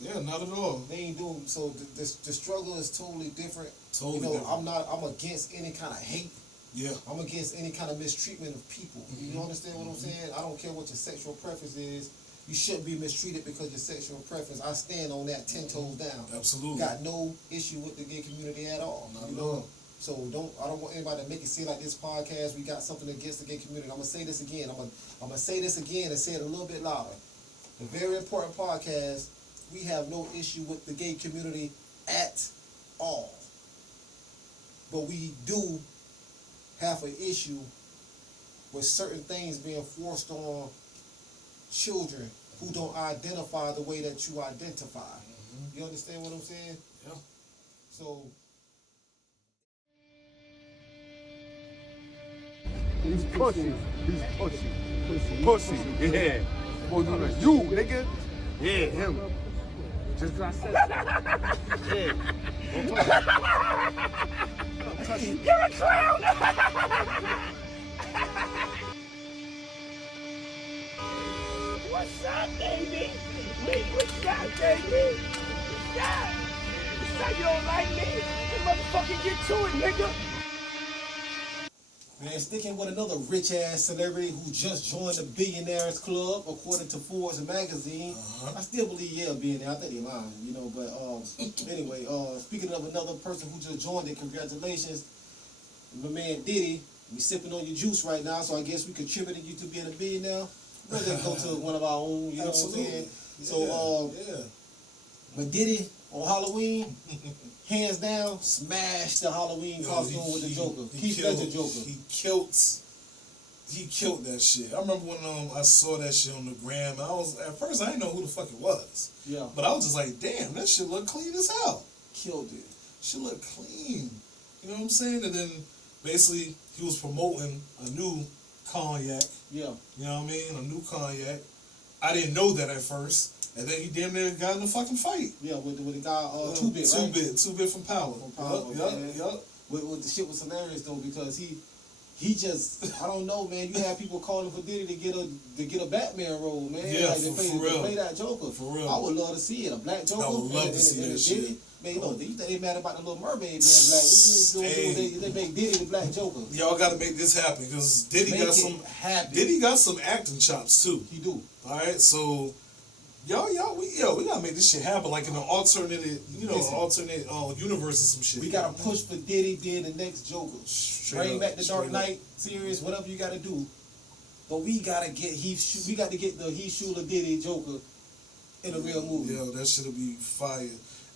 Yeah, not at all. They ain't doing so. The struggle is totally different. Totally you know, different. I'm against any kind of hate. Yeah. I'm against any kind of mistreatment of people. You understand what I'm saying? I don't care what your sexual preference is. You shouldn't be mistreated because your sexual preference. I stand on that 10 toes down. Absolutely. Got no issue with the gay community at all. Not at all. So I don't want anybody to make it seem like this podcast we got something against the gay community. I'm gonna say this again. I'm gonna say this again and say it a little bit louder. The very important podcast. We have no issue with the gay community at all. But we do have an issue with certain things being forced on children who don't identify the way that you identify. You understand what I'm saying? Yeah. So he's pussy. He's pussy. Pussy. Yeah. You, nigga. Yeah, him. Just because I said so. Yeah. Don't touch me. You're a clown! What's up, baby? What's up, baby? What's up? What's up? You don't like me? You motherfucking get to it, nigga. man, sticking with another rich-ass celebrity who just joined the Billionaires Club, according to Forbes magazine. I still believe Yale being there. I think they're lying, you know. But anyway, speaking of another person who just joined it, congratulations. My man Diddy, we sipping on your juice right now, so I guess we contributed you to being a billionaire. Let's just go to one of our own, you know what I'm saying? So, but Diddy, on Halloween, hands down, smashed the Halloween costume with the Joker. Keith Ledger Joker. He killed that shit. I remember when I saw that shit on the gram. At first I didn't know who the fuck it was. Yeah. But I was just like, damn, that shit look clean as hell. Killed it. Shit look clean. You know what I'm saying? And then basically he was promoting a new cognac. Yeah. You know what I mean? A new cognac. I didn't know that at first. And then he damn near got in a fucking fight. Yeah, with the guy, 2-Bit, right? 2-Bit from Power. Yup. With the shit was hilarious though, because he just, I don't know, man. You have people calling for Diddy to get a Batman role, man. Yeah, like for real. To play that Joker. For real. I would love to see it. A black Joker. I would love to see that shit. Diddy. Man, you know, you think they mad about the Little Mermaid being black? What you do? They make Diddy the black Joker. Y'all got to make this happen because Diddy got some acting chops too. He do. All right, so we gotta make this shit happen, like in an alternate, Listen. alternate universe or some shit. We gotta push for Diddy being the next Joker. Bring back the Dark Knight series, whatever you gotta do. But we gotta get the Heath Schuler Diddy Joker in a real movie. Yeah, that shit'll be fire.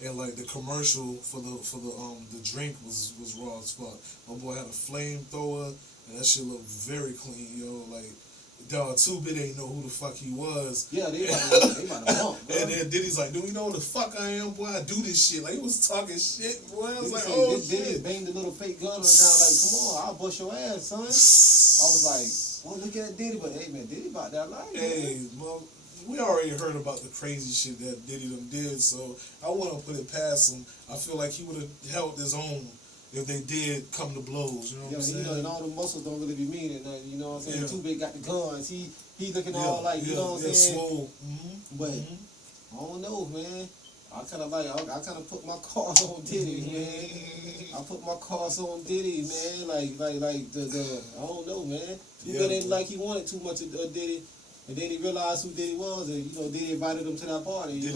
And like the commercial for the drink was raw as fuck. My boy had a flamethrower, and that shit looked very clean, yo. Like, dog, 2-Bit ain't know who the fuck he was. Yeah, they about to bump, bro. And then Diddy's like, "Do you know who the fuck I am, boy? I do this shit." Like, he was talking shit, boy. I was like, "Oh shit." Diddy banged the little fake gun down like, "Come on, I'll bust your ass, son." I was like, "Well, look at Diddy," but hey, man, Diddy about that life. Hey, well, we already heard about the crazy shit that Diddy them did, so I want to put it past him. I feel like he would have held his own if they did come to blows. You know what I'm saying? And all the muscles don't really be meaning nothing. You know what I'm saying? Yeah. 2-Bit got the guns. He looking all like, you know what I'm saying? Swole. But I don't know, man. I kind of put my cards on Diddy, man. I put my cards on Diddy, man. Like the I don't know, man. Didn't man. like he wanted too much of Diddy. And then he realized who Diddy was, and Diddy invited him to that party. Diddy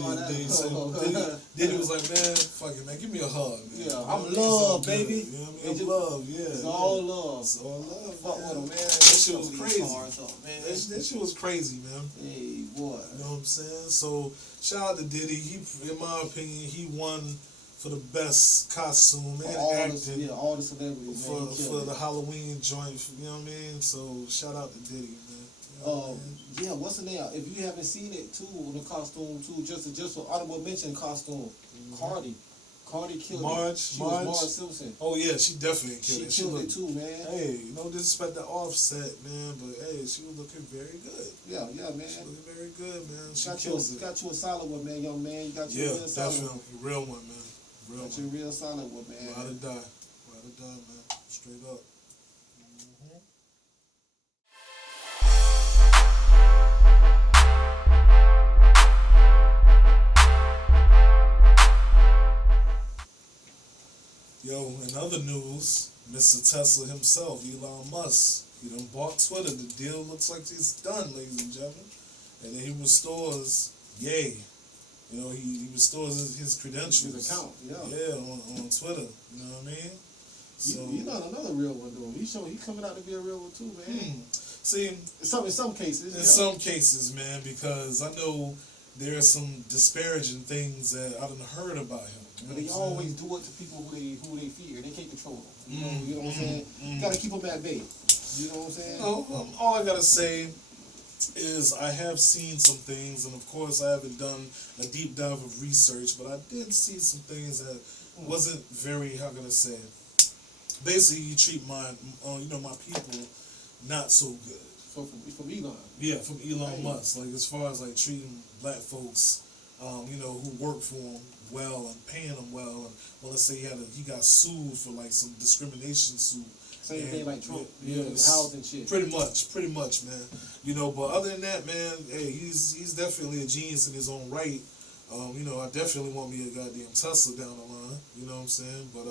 was like, "Man, fuck it, man, give me a hug, man." Yeah, I'm love, baby. You know what I mean? I'm love, yeah. It's all love. It's all love. Fuck with him, man. That shit was crazy. Man. That shit was crazy, man. Hey, boy. You know what I'm saying? So shout out to Diddy. He, in my opinion, he won for the best costume and acting. All the celebrities, man. For the Halloween joint. You know what I mean? So shout out to Diddy, man. Yeah, what's the name? If you haven't seen it too, the costume too, just for honorable mention costume, Cardi killed Marge Simpson. Oh yeah, she definitely killed it. She killed it too, man. Hey, no disrespect to Offset, man, but hey, she was looking very good. Yeah, man. She looking very good, man. She got you a solid one, man, young man. You got you a real solid one. Definitely, real one, man. Got you a real solid one, man. Ride or die, man. Straight up. Yo, in other news, Mr. Tesla himself, Elon Musk, he done bought Twitter. The deal looks like it's done, ladies and gentlemen. And then he restores, he restores his credentials. His account, Yeah, on Twitter. You know what I mean? So He's not another real one, though. He's coming out to be a real one, too, man. See, in some cases. In some cases, man, because I know there are some disparaging things that I done heard about him. But they always do it to people who they fear. They can't control them. You know what I'm saying? You gotta keep them at bay. You know what I'm saying? All I gotta say is I have seen some things, and of course I haven't done a deep dive of research, but I did see some things that wasn't very, how can I say, basically you treat my people not so good. So from Elon? Yeah, from Elon Musk. Like as far as like treating black folks, who work for him well and paying them well, and let's say he got sued for like some discrimination suit. Same thing like Trump, the housing shit. Pretty much, man. But other than that, man, hey, he's definitely a genius in his own right. I definitely want me a goddamn Tesla down the line. You know what I'm saying? But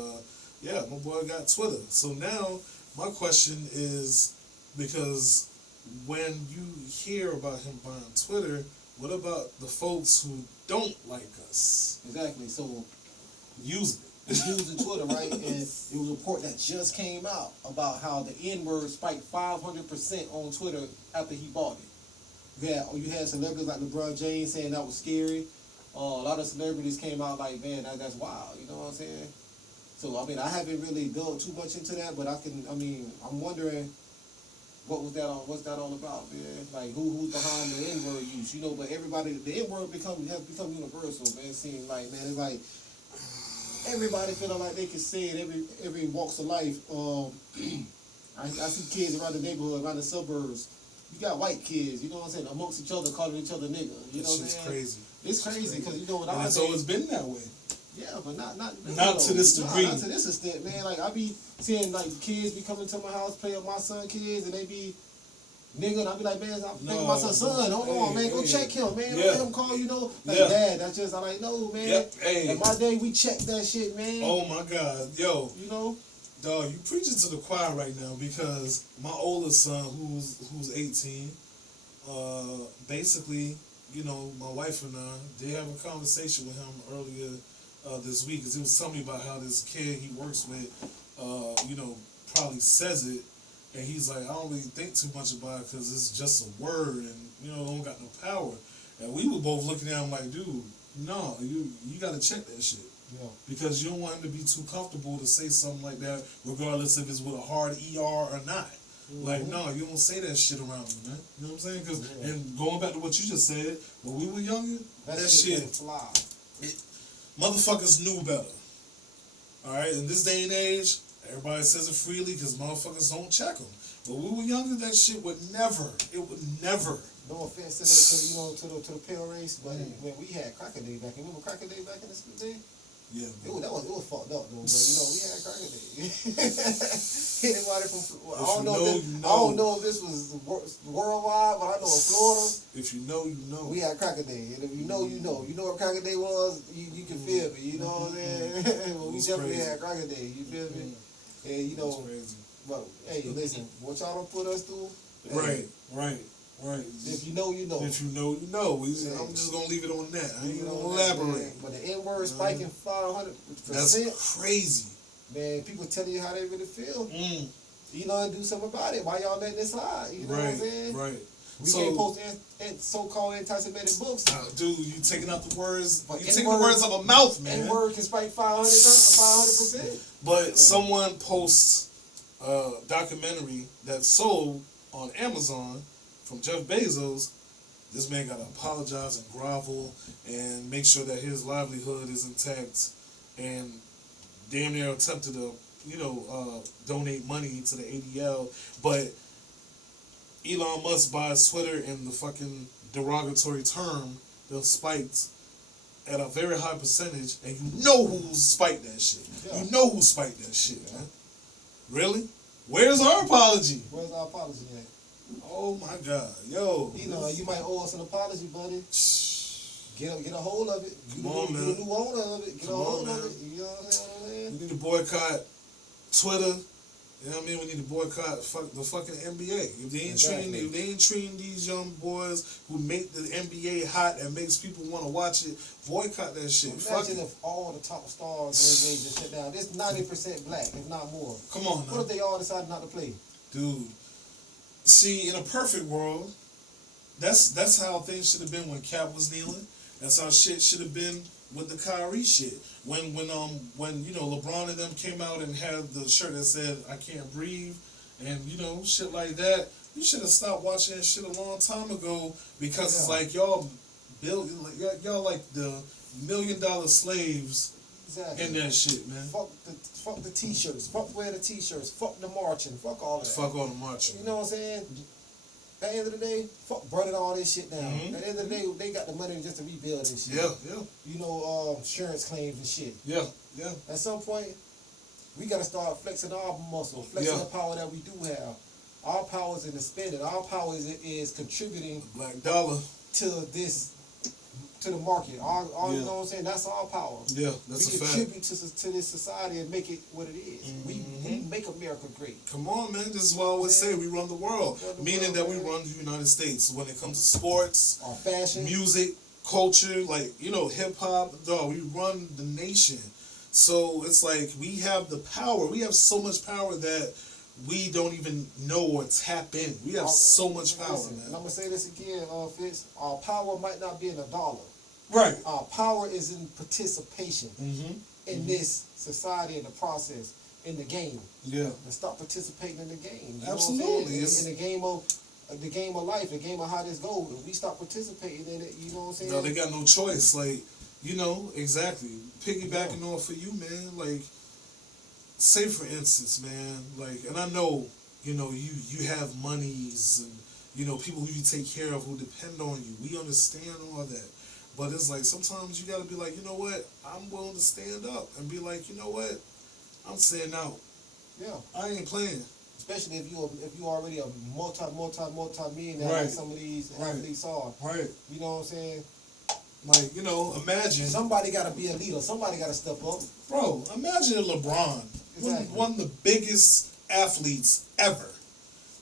yeah, my boy got Twitter. So now my question is, because when you hear about him buying Twitter, what about the folks who don't like us? Exactly. So using it. Using Twitter, right? And it was a report that just came out about how the N-word spiked 500% on Twitter after he bought it. You had celebrities like LeBron James saying that was scary. A lot of celebrities came out like, man, that's wild. You know what I'm saying? So, I mean, I haven't really dug too much into that, but I'm wondering what's that all about, man? Like, who's behind the N-word use? But everybody, the N-word has become universal, man. It seems like, man, it's like, everybody feeling like they can say it every walks of life. I see kids around the neighborhood, around the suburbs. You got white kids, you know what I'm saying, amongst each other, calling each other nigga. You know what I'm saying? Crazy. It's crazy because and it's always been that way. Yeah, but not to this degree. Not to this extent, man. Like I be seeing like kids be coming to my house playing my son kids, and they be nigga, and I be like, man, I'm thinking my son. Hold on, man, go check him, man. Don't let him call, Dad. That's just, I'm like, no, man. Yep. Hey. In my day, we checked that shit, man. Oh my God, yo. Dog, you preaching to the choir right now, because my oldest son, who's 18, basically you know, my wife and I did have a conversation with him earlier this week, because he was telling me about how this kid he works with, you know, probably says it, and he's like, I don't really think too much about it because it's just a word, and you know, don't got no power. And we were both looking at him like, dude, no, you got to check that shit. Yeah. Because you don't want him to be too comfortable to say something like that, regardless if it's with a hard ER or not. Mm-hmm. Like, no, you don't say that shit around me, man. You know what I'm saying? Cause, and going back to what you just said, when we were younger, that shit fly. Motherfuckers knew better. All right, in this day and age, everybody says it freely because motherfuckers don't check them. But when we were younger, that shit would never. It would never. No offense to the pale race, but when we had Cracker Day back, remember Cracker Day back in the day? Yeah. It was fucked up though, but you know we had Cracker Day. Anybody from I don't know if this was worldwide, but I know in Florida. If you know, you know. We had Cracker Day, and if you know, you know. You know what Cracker Day was? You can feel me. You know what I'm saying? Well, we definitely had Cracker Day. You feel me? And you know, but hey, listen, what y'all don't put us through. Right. If you know, you know. If you know, you know. I'm just gonna leave it on that. I ain't gonna elaborate. But the N-word spiking 500%. That's crazy. Man, people telling you how they really feel. You know, and do something about it. Why y'all letting it slide? You know what I'm saying? Right. We can't post so-called anti-Semitic books. Dude, you taking out the words. But you taking the words out of my mouth, man. N-word can spike 500%. But someone posts a documentary that's sold on Amazon from Jeff Bezos. This man got to apologize and grovel and make sure that his livelihood is intact, and damn near attempted to, donate money to the ADL. But Elon Musk buys Twitter, and the fucking derogatory term that spiked at a very high percentage, and you know who spiked that shit. Yeah. You know who spiked that shit, man. Really? Where's our apology? Where's our apology at? Oh my God, yo! You might owe us an apology, buddy. Get a hold of it. Come on, man. Get a new owner of it. Get a hold of it. You know what I'm saying? We need to boycott Twitter. You know what I mean? We need to boycott the fucking NBA. If they ain't treating these young boys who make the NBA hot and makes people want to watch it, boycott that shit. Imagine if all the top stars in the NBA just shut down. This 90% black, if not more. Come on, now. What if they all decided not to play? Dude. See, in a perfect world, that's how things should have been when Cap was kneeling. That's how shit should have been with the Kyrie shit. When LeBron and them came out and had the shirt that said "I can't breathe" and shit like that, you should have stopped watching that shit a long time ago, because it's like y'all like the $1 million slaves. Exactly. In that shit, man. Fuck the t-shirts. Fuck wear the t-shirts. Fuck the marching. Fuck all that. Fuck all the marching. You know what I'm saying? At the end of the day, fuck burning all this shit down. Mm-hmm. At the end of the day, they got the money just to rebuild this shit. Yeah. Insurance claims and shit. Yeah. At some point, we got to start flexing our muscle, flexing the power that we do have. Our power is in the spending. Our power is contributing black dollar to this. To the market, you know what I'm saying? That's our power. Yeah, that's a fact. We contribute to this society and make it what it is. Mm-hmm. We make America great. Come on, man. This is what I always say. We run the world. Meaning that we run the United States. When it comes to sports, our fashion, music, culture, hip hop, we run the nation. So it's like we have the power. We have so much power that we don't even know or tap in. We have so much power, man. And I'm going to say this again, Fitz. Our power might not be in a dollar. Right. Our power is in participation in this society, in the process, in the game. Yeah. And stop participating in the game. You Absolutely. know what I'm saying? In the game of life, the game of how this goes. If we stop participating in it, you know what I'm saying? No, they got no choice. Exactly. Piggybacking off of you, man. Say for instance, man, and I know, you have monies and, people who you take care of who depend on you. We understand all that. But it's like sometimes you gotta be like, you know what, I'm willing to stand up and be like, you know what, I'm staying out. Yeah. I ain't playing. Especially if you already a multi-millionaire, like some of these athletes are. Right. You know what I'm saying? Imagine. Somebody gotta be a leader. Somebody gotta step up. Bro, imagine LeBron, one of the biggest athletes ever,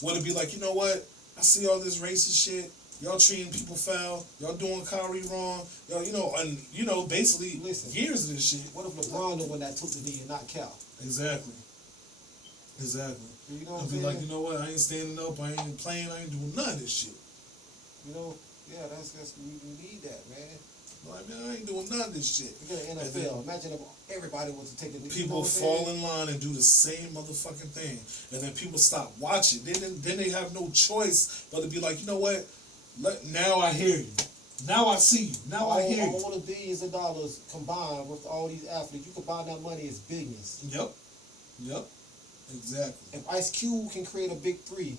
would it be like, you know what, I see all this racist shit, Y'all treating people foul. Y'all doing Kyrie wrong. Y'all, basically Listen, years of this shit. What if LeBron the one that took the knee and not Cal? Exactly. You know what I'll I'm be saying? like, you know what? I ain't standing up. I ain't playing. I ain't doing none of this shit. You know, yeah, that's we need that, man. Like, man, I ain't doing none of this shit. We got an NFL. Imagine if everybody was to take the knee. People fall in line and do the same motherfucking thing, and then people stop watching. Then they have no choice but to be like, you know what? Now I hear you. Now I see you. Now I hear you. All the billions of dollars combined with all these athletes, you combine that money, it's billions. Yep. Exactly. If Ice Cube can create a big three,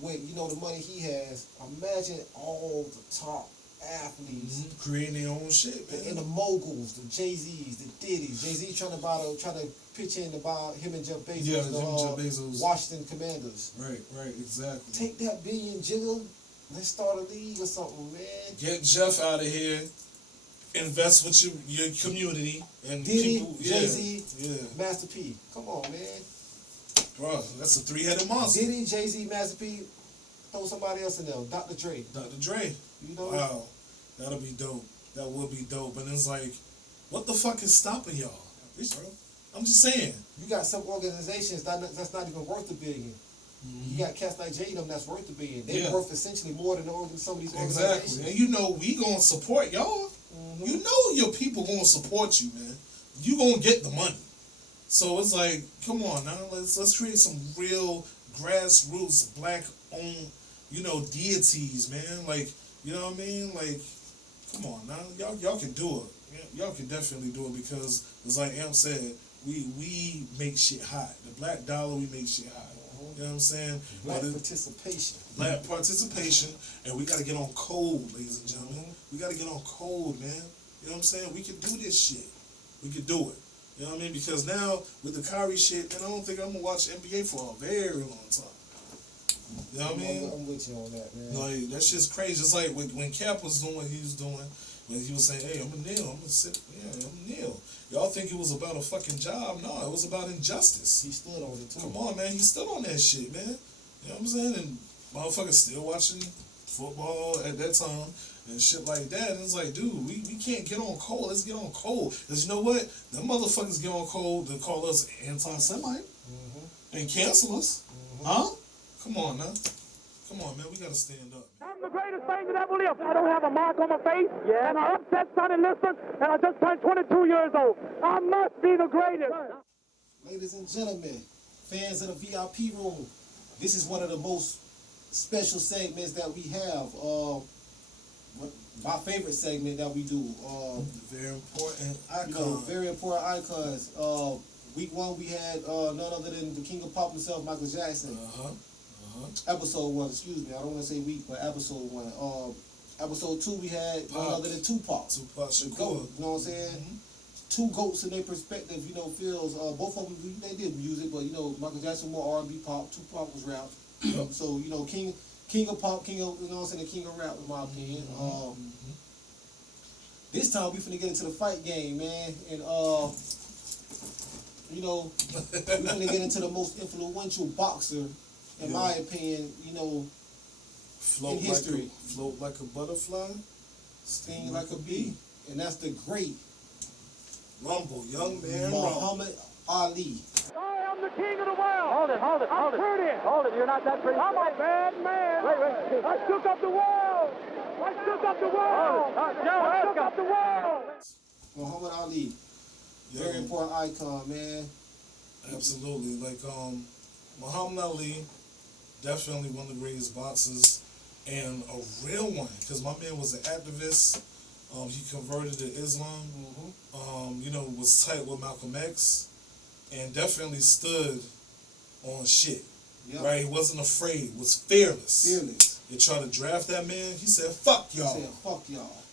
with the money he has, imagine all the top athletes creating their own shit, man. And the moguls, the Jay-Z's, the Diddy's. Jay-Z trying to pitch in to buy him and Jeff Bezos. Yeah, Jeff Bezos. Washington Commanders. Right, exactly. Take that billion, jigger. Let's start a league or something, man. Get Jeff out of here. Invest with your community and Diddy, people. Jay-Z, Master P. Come on, man. Bro, that's a three-headed monster. Diddy, Jay-Z, Master P. Throw somebody else in there. Dr. Dre. You know? Wow. That'll be dope. That would be dope. And it's like, what the fuck is stopping y'all? I'm just saying. You got some organizations that's not even worth $1 billion. You got cats like J-Them that's worth $1 billion. They're worth essentially more than some of these organizations. Exactly. And we gonna support y'all. You know your people gonna support you, man. You gonna get the money. So it's like, come on now, let's create some real grassroots black-owned, deities, man. Like, you know what I mean? Like, come on now, y'all can do it. Y'all can definitely do it because, as like Am said, we make shit hot. The black dollar, we make shit hot. You know what I'm saying? Black participation. Black participation, and we got to get on code, ladies and gentlemen. We got to get on code, man. You know what I'm saying? We can do this shit. We can do it. You know what I mean? Because now, with the Kyrie shit, and I don't think I'm going to watch NBA for a very long time. You know what I mean? I'm with you on that, man. Like, that shit's crazy. Just like when Cap was doing what he was doing, when he was saying, hey, I'm going to kneel. I'm going to sit. Yeah, I'm going to kneel. Y'all think it was about a fucking job? No, it was about injustice. He stood on it, too. Come on, man. He stood on that shit, man. You know what I'm saying? And motherfuckers still watching football at that time and shit like that. And it's like, dude, we can't get on cold. Let's get on cold. Because you know what? Them motherfuckers get on cold and call us anti-Semite and cancel us. Huh? Come on, now. Come on, man. We got to stand up. I'm the greatest thing that ever lived. I don't have a mark on my face, and I upset Sonny Liston, and I just turned 22 years old. I must be the greatest. Ladies and gentlemen, fans of the VIP room, this is one of the most special segments that we have. My favorite segment that we do. Very important icon. Very important icons. Week 1 we had none other than the king of pop himself, Michael Jackson. Episode 1, excuse me, I don't want to say week, but episode 1. Episode 2 we had none other than Tupac. Tupac Shakur. GOAT, you know what I'm saying? Two GOATs in their perspective, feels both of them they did music, but Michael Jackson more R&B pop, Tupac was rap. So king of pop, king of the king of rap in my opinion. This time we finna get into the fight game, man, and we finna get into the most influential boxer, in my opinion, float in history. Float like a butterfly, sting like a bee, and that's the great young man Muhammad Ali. I am the king of the world. Hold it. Hold it, you're not that pretty. I'm a bad man. Wait. I shook up the world. I shook up the world. Muhammad Ali. Very important icon, man. Absolutely. Like, Muhammad Ali, definitely one of the greatest boxers, and a real one, because my man was an activist. He converted to Islam, was tight with Malcolm X, and definitely stood on shit. Yep. Right? He wasn't afraid, was fearless. You try to draft that man, he said, fuck y'all.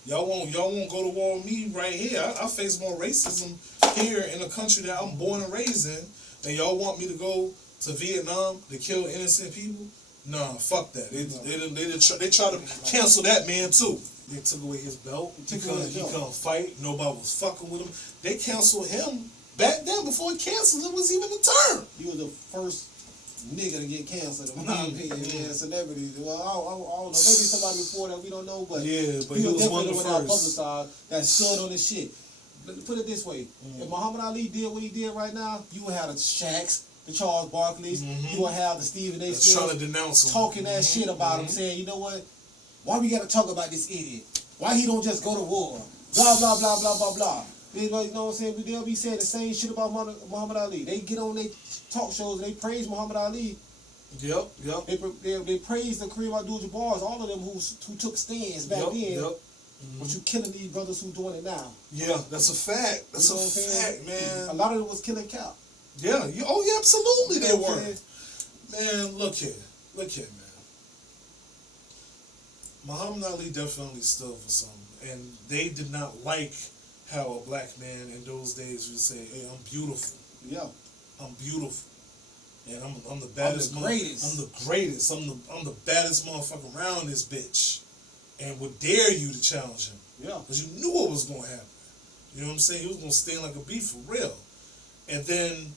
Y'all won't go to war with me right here. I face more racism here in the country that I'm born and raised in, and y'all want me to go to Vietnam to kill innocent people? Nah, fuck that. They try to cancel that man too. They took away his belt. He couldn't fight. Nobody was fucking with him. They canceled him back then before he canceled. It was even a term. He was the first nigga to get canceled, in my opinion, man. Celebrities. Well, I don't know. Maybe somebody before that we don't know, but yeah, but he he was one definitely of the without first. publicized that stood on this shit. Put it this way: if Muhammad Ali did what he did right now, you would have the Shaqs, the Charles Barkleys, you would have the Stephen A. That's trying to Smith denounce him, talking that shit about him, saying, you know what? Why we got to talk about this idiot? Why he don't just go to war? Blah blah blah blah blah blah. You know what I'm saying? They'll be saying the same shit about Muhammad Ali. They get on their talk shows and they praise Muhammad Ali. Yep. They praise the Kareem Abdul-Jabbar's, all of them who took stands back then. But you killing these brothers who doing it now. Yeah, that's a fact. That's You know a what I'm saying? fact, man. A lot of it was killing Cap. Yeah. Oh, yeah, absolutely You they know what I'm were. Man, look here, man. Muhammad Ali definitely stood for something, and they did not like how a black man in those days would say, "Hey, I'm beautiful. Yeah. I'm beautiful, and I'm the baddest. I'm the greatest. I'm the greatest. I'm the baddest motherfucker around this bitch," and would dare you to challenge him. Yeah. Because you knew what was going to happen. You know what I'm saying? He was going to sting like a bee for real. And then,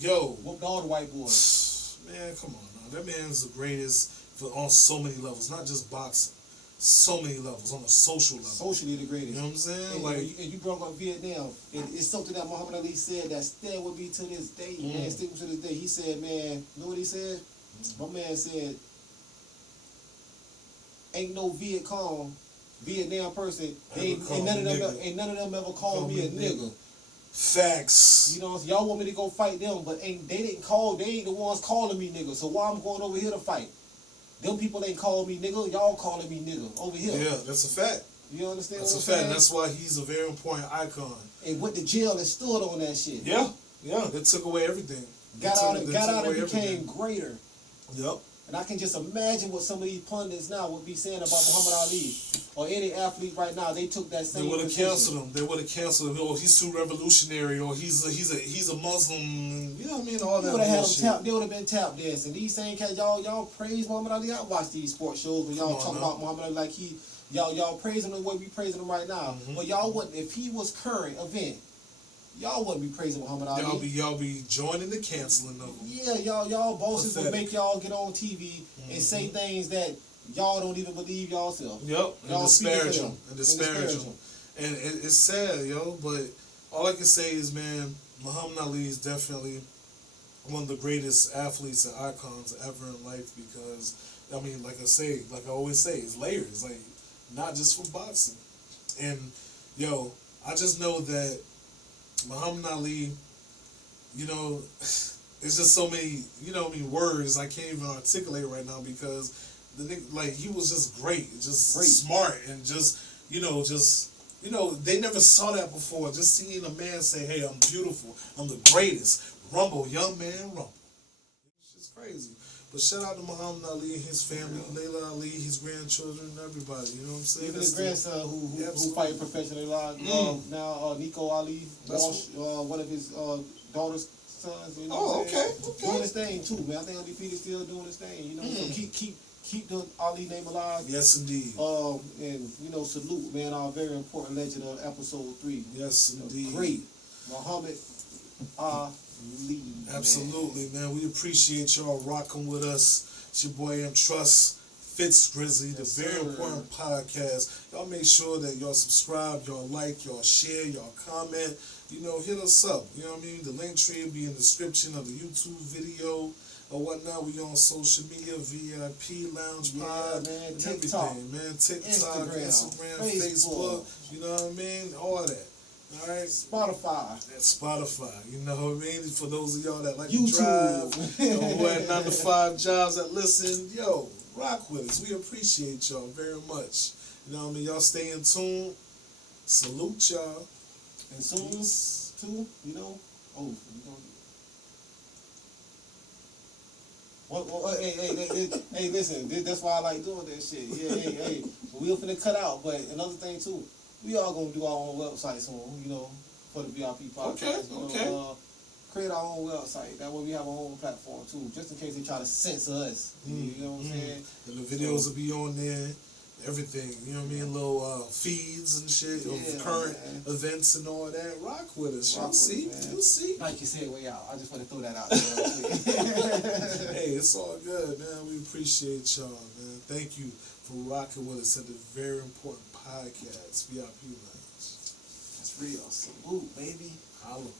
Whooped all the white boys. man, come on now. That man's the greatest on so many levels, not just boxing. So many levels, on a social level. Socially the greatest. You know what I'm saying? And you brought up Vietnam. And it's something that Muhammad Ali said that still with me to this day, man. Still to this day. He said, man, you know what he said? My man said, ain't no Vietnam person, ain't none of them ever called me a nigga. Facts. You know, y'all want me to go fight them, but they ain't the ones calling me nigga. So why I'm going over here to fight? Them people ain't calling me nigga, y'all calling me nigga over here. Yeah, that's a fact. You understand That's what a I'm fact. saying? That's why he's a very important icon. And went to jail and stood on that shit. Yeah, they took away everything. Got out and became greater. Yep. And I can just imagine what some of these pundits now would be saying about Muhammad Ali or any athlete right now. They took that same. They would have position. canceled him. They would have canceled him. Oh, he's too revolutionary, or he's a Muslim. You know what I mean? All that. They would have been tap dancing. These same cats, y'all praise Muhammad Ali. I watch these sports shows when y'all talk about Muhammad Ali like y'all praise him the way we praising him right now. But y'all wouldn't, if he was current event, y'all wouldn't be praising Muhammad Ali. Y'all be joining the canceling of him. Yeah, y'all bosses would make y'all get on TV and say things that y'all don't even believe y'allself. Yep, and disparage them. And it's sad, but all I can say is, man, Muhammad Ali is definitely one of the greatest athletes and icons ever in life because, I mean, like I always say, it's layers, like, not just for boxing. And, I just know that Muhammad Ali, it's just so many, words I can't even articulate right now because the nigga, like, he was just great, smart, and they never saw that before. Just seeing a man say, "Hey, I'm beautiful, I'm the greatest." Rumble, young man, rumble. It's just crazy. But shout out to Muhammad Ali and his family, Layla Ali, his grandchildren, everybody. You know what I'm saying? Even his grandson who fight professionally now, Nico Ali, Walsh, one of his daughter's sons. You know okay. Doing his thing too, man. I think Undefeated still doing his thing. So keep the Ali name alive. Yes, indeed. And salute, man, our very important legend of episode 3. Yes, indeed. Great Muhammad Ali. Absolutely, man. We appreciate y'all rocking with us. It's your boy M Trust, Fitz Grizzly, the very important podcast. Y'all make sure that y'all subscribe, y'all like, y'all share, y'all comment. Hit us up. You know what I mean? The link tree will be in the description of the YouTube video or whatnot. We on social media, VIP Lounge Pod, man, and TikTok, everything, man. TikTok, Instagram, Facebook. You know what I mean? All that. All right, Spotify. You know what I mean? For those of y'all that like YouTube. to drive, who had 9 to 5 jobs that listen, rock with us. We appreciate y'all very much. You know what I mean? Y'all stay in tune. Salute y'all. And soon, too, hey, listen, that's why I like doing that shit. Yeah, hey, we're finna cut out, but another thing too, we all gonna do our own website soon, for the VIP podcast. Okay. Create our own website. That way we have our own platform too, just in case they try to censor us. You know what I'm saying? And the videos will be on there. everything. You know what I mean? Little feeds and shit of current events and all that. Rock with us. You'll see. You'll see. Like you said, way out. I just want to throw that out there. Hey, it's all good, man. We appreciate y'all, man. Thank you for rocking with us at the very important podcast, VIP Lounge. That's real. Salute, baby. Holla.